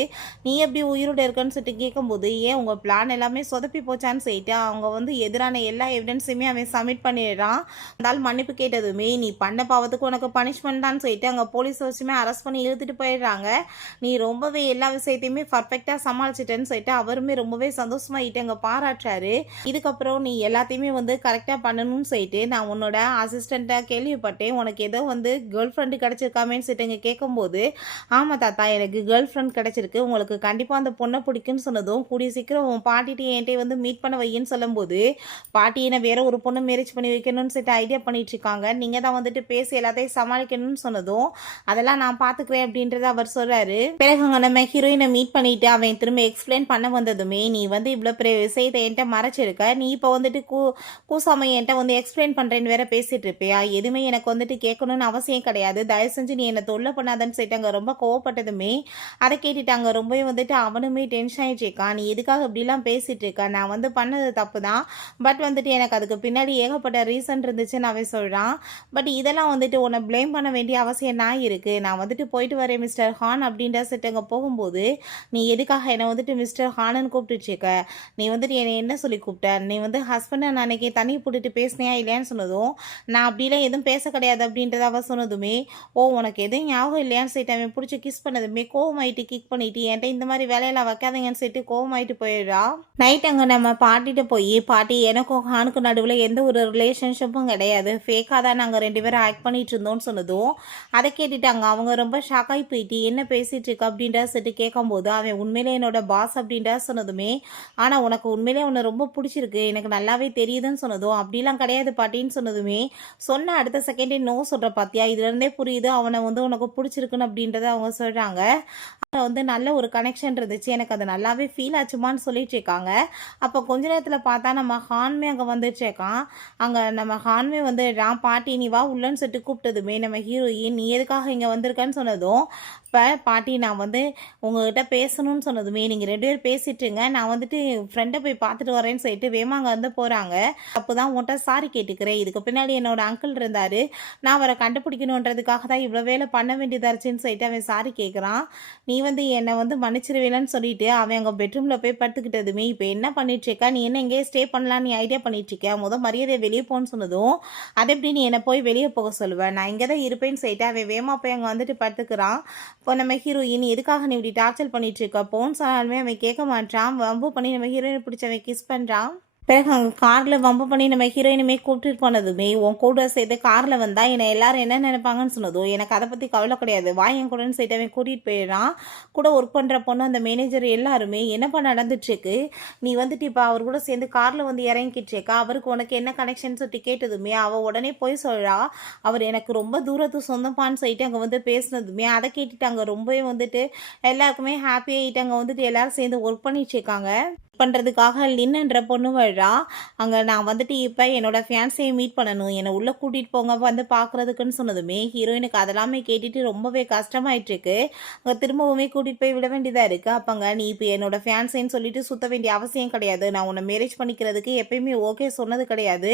நீ எப்படி உயிரோடு இருக்குன்னு சொல்லிட்டு கேட்கும்போது ஏன் உங்கள் பிளான் எல்லாமே சொதப்பி போச்சான்னு சொல்லிட்டு அவங்க வந்து எதிரான எல்லா எவிடன்ஸுமே அவன் சப்மிட் பண்ணிடுறான். அதனால் மன்னிப்பு கேட்டதுமே நீ பண்ண பாவத்துக்கு உனக்கு பனிஷ்மெண்ட் தான் சொல்லிட்டு அங்கே போலீஸ் வச்சுமே அரெஸ்ட் பண்ணி இழுத்துட்டு போயிடுறாங்க. நீ ரொம்பவே எல்லா விஷயத்தையுமே பர்ஃபெக்டாக சமாளிச்சிட்டேன்னு சொல்லிட்டு அவருமே ரொம்பவே சந்தோஷமாயிட்டு அங்கே பாராட்டுறாரு. இதுக்கப்புறம் நீ எல்லாத்தையுமே வந்து கரெக்டாக பண்ணணும்னு சொல்லிட்டு நான் உன்னோட அசிஸ்டண்ட்டாக கேள்விப்பட்டேன், உனக்கு ஏதோ வந்து கேர்ள் ஃப்ரெண்டு கிடச்சிருக்காமேன்னு சொல்லிட்டு இங்கே கேட்கும்போது ஆமாம் தாத்தா எனக்கு கேர்ள் ஃப்ரெண்ட் கிடச்சிருக்கு, உங்களுக்கு கண்டிப்பாக அந்த பொண்ணை பிடிக்குன்னு சொன்னதும் கூடிய சீக்கிரம் உன் பாட்டிட்டு என்கிட்ட வந்து மீட் பண்ண வையின்னு சொல்லும்போது பாட்டி என்ன வேற ஒரு பொண்ணு மேரேஜ் பண்ணி வைக்கணும்னு சொல்லிட்டு ஐடியா பண்ணிட்டு இருக்காங்க, நீங்கள் தான் வந்துட்டு பேசி எல்லாத்தையும் சமாளிக்கணும்னு சொன்னதும் அதெல்லாம் நான் பார்த்துக்கிறேன் அப்படின்றத அவர் சொல்கிறாரு. பிறகு அங்கே நம்ம ஹீரோயினை மீட் பண்ணிட்டு அவன் திரும்ப எக்ஸ்பிளைன் பண்ண வந்ததுமே நீ வந்து இவ்வளோ பெரிய விஷயத்தை என்கிட்ட மறைச்சிருக்க, நீ இப்போ வந்துட்டு கூசாம என்கிட்ட வந்து எக்ஸ்பிளைன் பண்ணுறேன்னு வேற பேசிட்டு இருப்பியா, எதுவுமே எனக்கு வந்துட்டு கேட்கணும்னு அவசியம் கிடையாது, தயவு செஞ்சு நீ என்னை தொல்லை பண்ணாதன்னு சொல்லிட்டு அங்கே ரொம்ப கோவப்பட்டதுமே அதை கேட்டுட்டாங்க. ரொம்பவே வந்துட்டு அவனுமே டென்ஷன் ஆகிடுச்சிருக்கா, நீ எதுக்காக இப்படிலாம் பேசிட்டு இருக்க, நான் வந்து பண்ணது தப்பு தான், பட் வந்துட்டு எனக்கு அதுக்கு பின்னாடி ஏகப்பட்ட ரீசன் இருந்துச்சுன்னு அவன் சொல்கிறான். பட் இதெல்லாம் வந்துட்டு உன்னை ப்ளேம் பண்ண வேண்டிய அவசியம் நான் இருக்குது, நான் வந்துட்டு போயிட்டு வரேன் மிஸ்டர் ஹான் அப்படின்ற சொல்லிட்டு அங்கே போகும்போது நீ எதுக்காக என்னை வந்துட்டு மிஸ்டர் ஹானன்னு கூப்பிட்டுருக்க, நீ வந்துட்டு என்னை என்ன சொல்லி கூப்பிட்ட, நீ வந்து ஹஸ்பண்டை நான் அன்னைக்கு தண்ணி போட்டுட்டு பேசினியா இல்லையான்னு சொன்னதும் நான் அப்படிலாம் எதுவும் பேச கிடையாது அப்படின்றத அவள் சொன்னதுமே ஓ உனக்கு எதுவும் ஞாபகம் இல்லையான்னு சொல்லிட்டு அவன் பிடிச்சி கிஸ் பண்ணதுமே கோவமாயிட்டு கிக் பண்ணிட்டு என்கிட்ட இந்த மாதிரி வேலையெல்லாம் வைக்காதீங்கன்னு சொல்லிட்டு கோவமாயிட்டு போயிடுறா. நைட் அங்கே நம்ம பாட்டிகிட்ட போய் பாட்டி எனக்கும் ஹானுக்கும் நடுவில் எந்த ஒரு ரிலேஷன்ஷிப்பும் கிடையாது, ஃபேக்காக தான் நாங்கள் 2 பேரும் ஆக்ட் பண்ணிட்டு இருந்தோம்னு சொன்னதும் அதை கேட்டுட்டாங்க. அவங்க ரொம்ப ஷாக்காகி போயிட்டு என்ன பேசிட்டு இருக்கு அப்படின்ற சொல்லிட்டு கேட்கும்போது அவன் உண்மையிலே என்னோட பாஸ் அப்படின்ற சொன்னதுமே ஆனால் உனக்கு உண்மையிலே உன்னை ரொம்ப பிடிச்சிருக்கு எனக்கு நல்லாவே தெரியுதுன்னு சொன்னதும் அப்படிலாம் கிடையாது கிடையாது பாட்டின்னு சொன்னதுமே, சொன்ன அடுத்த செகண்டே நோ சொல்ற பாத்தியா? இதுலேருந்தே புரியுது அவன வந்து உனக்கு புடிச்சிருக்குன்னு அப்படின்றத அவங்க சொல்றாங்க. வந்து நல்ல ஒரு கனெக்ஷன் இருந்துச்சு. எனக்கு அது நல்லாவே ஃபீல் ஆச்சுமான்னு சொல்லிட்டு இருக்காங்க. அப்போ கொஞ்ச நேரத்தில பார்த்தா நம்ம ஹான்மே அங்க வந்துட்டுருக்கான். அங்க நம்ம ஹான்மே வந்துடுறான். "பாட்டி நீ வா உள்ளன்னு" சொல்லிட்டு கூப்பிட்டதுமே, நம்ம ஹீரோயின் "நீ எதுக்காக இங்க வந்திருக்கன்னு?" சொன்னதும், இப்ப "பாட்டி நான் வந்து உங்ககிட்ட பேசணும்னு" சொன்னதுமே, "நீங்க 2 பேரும் பேசிட்டுருங்க. நான் வந்துட்டு ஃப்ரெண்ட போய் பார்த்துட்டு வரேன்னு" சொல்லிட்டு வேகமா அங்க வந்து போறாங்க. அப்பதான் உன்ட்ட சாரி கேட்டுக்கிறேன். இதுக்கு பின்னாடி என்னோட அங்கிள் இருந்தாரு. நான் அவர கண்டுபிடிக்கணுன்றதுக்காக தான் இவ்வளோ வேலை பண்ண வேண்டியதா இருந்துச்சுன்னு சொல்லிட்டு அவன் சாரி கேட்குறான். "நீ வந்து என்ன வந்து மன்னிச்சிருவேலன்னு" சொல்லிட்டு அவன் அங்க பெட்ரூம்ல போய் படுத்துக்கிட்டதுமே, "இப்ப என்ன பண்ணிட்டுருக்க? நீ என்ன இங்கேயே ஸ்டே பண்ணலான்னு நீ ஐடியா பண்ணிட்டுருக்கியா? மரியாதையா வெளிய போன்னு" சொன்னதும், "அது எப்படி நீ என்ன போய் வெளிய போக சொல்லுவ? நான் இங்க தான் இருப்பேன்னு" சொல்லிட்டு அவன் வேகமா போய் அங்க வந்துட்டு படுத்துக்கிறான். இப்போ நம்ம ஹீரோயின், "எதுக்காக நீ இப்படி டார்ச்சர் பண்ணிட்டுருக்க?" போன்னு சொன்னாலுமே அவன் கேட்க மாட்றான். வம்பு பண்ணி நம்ம ஹீரோயின பிடிச்சு அவன் கிஸ் பண்றான். பிறகு அங்க கார்ல வம்பு பண்ணி நம்ம ஹீரோயினுமே கூட்டிட்டு போனதுமே, "உன் கூட சேர்த்து கார்ல வந்தா என்னை எல்லாரும் என்ன நினைப்பாங்கன்னு" சொன்னதும், "எனக்கு அத பத்தி கவலை கிடையாது. வா என் கூடன்னு" சொல்லிட்டு அவன் கூட்டிட்டு போயிடுறான். கூட ஒர்க் பண்ற பொண்ணு, அந்த மேனேஜர் எல்லாருமே, "என்னப்பா நடந்துட்டுருக்கு? நீ வந்துட்டு இப்ப அவர் கூட சேர்ந்து கார்ல வந்து இறங்கிக்கிட்டு இருக்க. அவருக்கு உனக்கு என்ன கனெக்ஷன்னு சொல்லிட்டு கேட்டதுமே, அவ உடனே போய் சொல்றா. அவர் எனக்கு ரொம்ப தூரத்து சொந்தப்பான்னு சொல்லிட்டு அங்க வந்து பேசினதுமே, அத கேட்டுட்டு அங்க ரொம்பவே வந்துட்டு எல்லாருக்குமே ஹாப்பி ஆயிட்டு அங்க வந்துட்டு எல்லாரும் சேர்ந்து ஒர்க் பண்ணிட்டு இருக்காங்க. பண்றதுக்காக லின்னுன்ற பொண்ணு வர்றா. அங்க நான் வந்துட்டு இப்ப என்னோட ஃபியான்ஸிய மீட் பண்ணணும். என்ன உள்ள கூட்டிட்டு போங்க வந்து பார்க்குறதுக்குன்னு சொன்னதுமே, ஹீரோயினுக்கு அதெல்லாமே கேட்டுட்டு ரொம்பவே கஷ்டமாயிட்டுருக்கு. அங்க திரும்பவுமே கூட்டிட்டு போய் விட வேண்டியதா இருக்கு. அப்பங்க "நீ இப்ப என்னோட ஃபியான்ஸேன்னு சொல்லிட்டு சுத்த வேண்டிய அவசியம் கிடையாது. நான் உன்ன மேரேஜ் பண்ணிக்கிறதுக்கு எப்பயுமே ஓகே சொன்னது கிடையாது.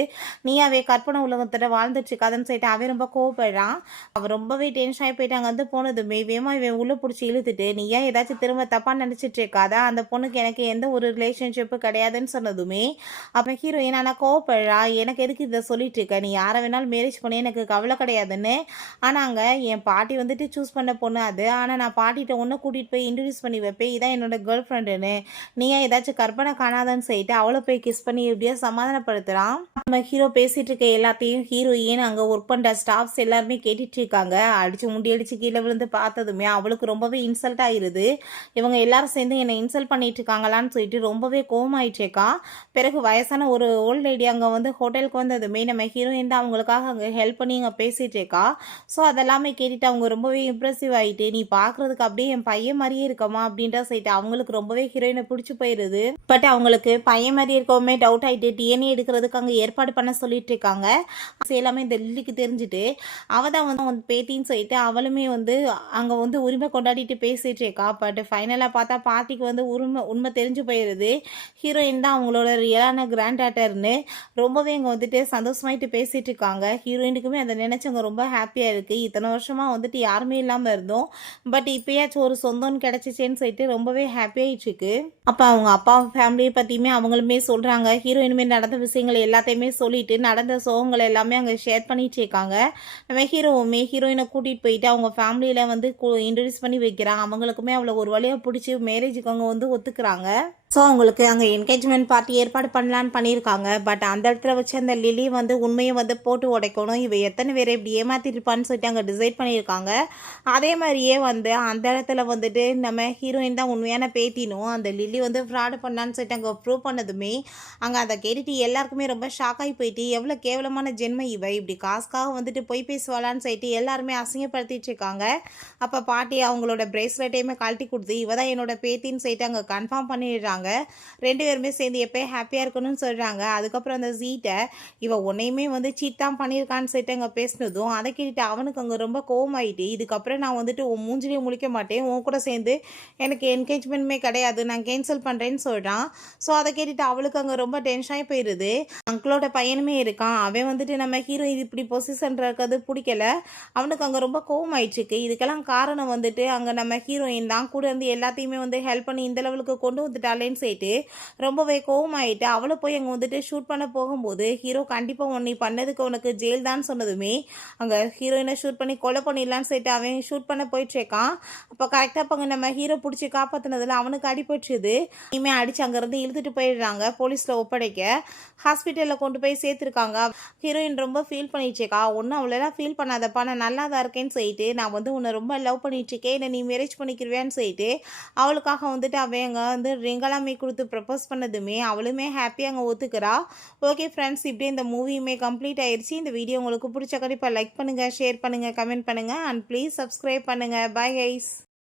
நீயாவே கற்பனை உலகத்துல வாழ்ந்துட்டு இருக்காதன்னு" சொல்லிட்டு அவன் ரொம்ப கோவப்படுறான். அவன் ரொம்பவே டென்ஷன் ஆகி போயிட்டு அங்க வந்து போனதுமே, வேகமா இவன் உள்ள புடிச்சு இழுத்துட்டு, "நீ ஏன் ஏதாச்சும் திரும்ப தப்பா நினைச்சிட்டு இருக்காத? அந்த பொண்ணுக்கு எனக்கு எந்த ஒரு ரிலேஷன்ஷிப் கிடையாதுன்னு" சொன்னதுமே, அப்ப ஹீரோயின் ஆனா கோவப்படுறா. "எனக்கு எதுக்கு இத சொல்லிட்டு இருக்க? நீ யார வேணாலும் மேரேஜ் பண்ணு, எனக்கு கவலை கிடையாதுன்னு. ஆனாங்க என் பாட்டி வந்துட்டு சூஸ் பண்ண பொண்ணு அது. ஆனா நான் பாட்டிட்ட உன்ன கூட்டிட்டு போய் இன்ட்ரோடியூஸ் பண்ணி வைப்பேன். இதான் என்னோட கேர்ள் ஃப்ரெண்டுன்னு. நீ ஏன் ஏதாச்சும் கற்பனை காணாதன்னு" சொல்லிட்டு அவள போய் கிஸ் பண்ணி எப்படியோ சமாதானப்படுத்துறான். நம்ம ஹீரோ பேசிட்டு இருக்க எல்லாத்தையும் ஹீரோயின் அங்க ஒர்க் பண்ற ஸ்டாஃப்ஸ் எல்லாருமே கேட்டுட்டு இருக்காங்க. அடிச்சு முண்டி அடிச்சு கீழ விழுந்து பார்த்ததுமே அவளுக்கு ரொம்பவே இன்சல்ட் ஆயிருது. இவங்க எல்லாரும் சேர்ந்து என்ன இன்சல்ட் பண்ணிட்டு இருக்காங்களான்னு சொல்லிட்டு ரொம்பவே கோவமாயிட்டு இருக்கா. பிறகு வயசான ஒரு ஓல்ட் லேடி அங்க வந்து ஹோட்டலுக்கு வந்ததுமே, நம்ம ஹீரோயின் தான் அவங்களுக்காக அங்க ஹெல்ப் பண்ணி அங்க பேசிட்டு இருக்கா. ஸோ அதெல்லாமே கேட்டுட்டு அவங்க ரொம்பவே இம்ப்ரெசிவ் ஆயிட்டு, "நீ பார்க்கறதுக்கு அப்படியே என் பையன் மாரியே இருக்கம்மா" அப்படின்ற சொல்லிட்டு அவங்களுக்கு ரொம்பவே ஹீரோயின பிடிச்சு போயிருது. பட் அவங்களுக்கு பையன் மாரி இருக்கவுமே டவுட் ஆயிட்டு டிஎன்ஏ எடுக்கிறதுக்கு அங்க ஏற்பாடு பண்ண சொல்லிட்டு இருக்காங்க. எல்லாமே இந்த லில்லிக்கு தெரிஞ்சுட்டு, அவ தான் வந்து பேத்தின்னு சொல்லிட்டு அவளுமே வந்து அங்க வந்து உரிமை கொண்டாடிட்டு பேசிட்டு இருக்கா. பட் ஃபைனலா பார்த்தா பாட்டிக்கு வந்து உண்மை தெரிஞ்சு போயிருது. ஹீரோயின் தான் அவங்களோட ரியலான கிராண்ட் டாட்டர்ன்னு ரொம்பவே அங்க வந்துட்டு சந்தோஷமாயிட்டு பேசிட்டு இருக்காங்க. ஹீரோயினுக்குமே அதை நினைச்சவங்க ரொம்ப ஹாப்பியா இருக்கு. இத்தனை வருஷமா வந்துட்டு யாருமே இல்லாம இருந்தோம். பட் இப்பயாச்சும் ஒரு சொந்தம்னு கிடைச்சிச்சேன்னு சொல்லிட்டு ரொம்பவே ஹாப்பி ஆயிட்டு இருக்கு. அப்ப அவங்க அப்பா ஃபேமிலியை பத்தியுமே அவங்களுமே சொல்றாங்க. ஹீரோயினுமே நடந்த விஷயங்கள் எல்லாத்தையுமே சொல்லிட்டு நடந்த சோகங்கள் எல்லாமே அங்க ஷேர் பண்ணிட்டு இருக்காங்க. நம்ம ஹீரோவுமே ஹீரோயினை கூட்டிட்டு போயிட்டு அவங்க ஃபேமிலியில வந்து இன்ட்ரடியூஸ் பண்ணி வைக்கிறான். அவங்களுக்குமே அவளை ஒரு வழியா பிடிச்சி மேரேஜுக்கு அவங்க வந்து ஒத்துக்கிறாங்க. ஸோ அவங்களுக்கு அங்கே என்கேஜ்மெண்ட் பார்ட்டி ஏற்பாடு பண்ணலான்னு பண்ணியிருக்காங்க. பட் அந்த இடத்துல வச்சு அந்த லிலி வந்து உண்மையை வந்து போட்டு உடைக்கணும். இவ எத்தனை பேரை இப்படி ஏமாத்திருப்பான்னு சொல்லிட்டு அங்கே டிசைட் பண்ணியிருக்காங்க. அதே மாதிரியே வந்து அந்த இடத்துல வந்துட்டு நம்ம ஹீரோயின் தான் உண்மையான பேத்தினும் அந்த லில்லி வந்து ஃப்ராடு பண்ணான்னு சொல்லிட்டு அங்கே ப்ரூவ் பண்ணதுமே, அங்கே அதை கேட்டுட்டு எல்லாருக்குமே ரொம்ப ஷாக் ஆகி போயிட்டு, எவ்வளோ கேவலமான ஜென்ம இவ இப்படி காசுக்காக வந்துட்டு பொய் பேசுவாளான்னு சொல்லிட்டு எல்லாருமே அசிங்கப்படுத்திட்டு இருக்காங்க. அப்போ பாட்டி அவங்களோட பிரேஸ்லெட்டையுமே கழட்டி கொடுத்து, இவ தான் என்னோட பேத்தின்னு சொல்லிட்டு அங்கே கன்ஃபார்ம் பண்ணிடுறாங்க. 2 பேருமே சேர்ந்து எப்பயும் ஹாப்பியா இருக்கணும்னு சொல்றாங்க. அதுக்கப்புறம் அந்த சீட்ட இவ உன்னையுமே வந்து சீட் தான் பண்ணியிருக்கான்னு சொல்லிட்டு அங்க பேசினதும், அதை கேட்டுட்டு அவனுக்கு அங்க ரொம்ப கோவமாயிட்டு, இதுக்கப்புறம் நான் வந்துட்டு உன் மூஞ்சிலேயே முழிக்க மாட்டேன். உன் கூட சேர்ந்து எனக்கு என்கேஜ்மெண்ட்டுமே கிடையாது. நான் கேன்சல் பண்றேன்னு சொல்றான். ஸோ அதை கேட்டுட்டு அவளுக்கு அங்க ரொம்ப டென்ஷன் ஆகி போயிருது. அங்கிளோட பையனுமே இருக்கான். அவன் வந்துட்டு நம்ம ஹீரோ இது இப்படி பொசிஷன்ல இருக்கிறது பிடிக்கல. அவனுக்கு அங்க ரொம்ப கோவமாயிடுச்சு. இதுக்கெல்லாம் காரணம் வந்துட்டு அங்க நம்ம ஹீரோயின் தான் கூட இருந்து எல்லாத்தையுமே வந்து ஹெல்ப் பண்ணி இந்த லெவலுக்கு கொண்டு வந்துட்டாளேன்னு சொல்லிட்டு ரொம்பவே கோவமாயிட்டு அவளை போய் அங்கே வந்துட்டு ஷூட் பண்ண போகும்போது, ஹீரோ கண்டிப்பாக நீ பண்ணதுக்கு உனக்கு ஜெயில் தான் சொன்னதுமே, அங்கே ஹீரோயினை ஷூட் பண்ணி கொலை பண்ணிடலான்னு சொல்லிட்டு அவன் ஷூட் பண்ண போயிட்டுருக்கான். அப்போ கரெக்டாக அப்போ நம்ம ஹீரோ பிடிச்சி காப்பாற்றினதில் அவனுக்கு அடிபட்டுருது. இனிமேல் அடித்து அங்கேருந்து இழுத்துட்டு போயிடுறாங்க போலீஸில் ஒப்படைக்க. ஹாஸ்பிட்டலில் கொண்டு போய் சேர்த்துருக்காங்க. ஹீரோயின் ரொம்ப ஃபீல் பண்ணிட்டுருக்கா. ஒன்றும் அவ்வளோலாம் ஃபீல் பண்ணாதப்பா, நான் நல்லா தான் இருக்கேன்னு சொல்லிட்டு, நான் வந்து உன்னை ரொம்ப லவ் பண்ணிட்டுருக்கேன், என்னை நீ மேரேஜ் பண்ணிக்கிருவேன்னு சொல்லிட்டு அவளுக்காக வந்துட்டு அவன் அங்கே வந்து ரிங்கெல்லாம் எல்லாமே கொடுத்து ப்ரப்போஸ் பண்ணதுமே அவளுமே ஹாப்பியாக அங்கே ஒத்துக்கிறா. ஓகே ஃப்ரெண்ட்ஸ், இப்படியே இந்த மூவியுமே கம்ப்ளீட் ஆயிடுச்சு. இந்த வீடியோ உங்களுக்கு பிடிச்ச கண்டிப்பாக லைக் பண்ணுங்கள், ஷேர் பண்ணுங்கள், கமெண்ட் பண்ணுங்கள் அண்ட் ப்ளீஸ் சப்ஸ்கிரைப் பண்ணுங்கள். Bye guys.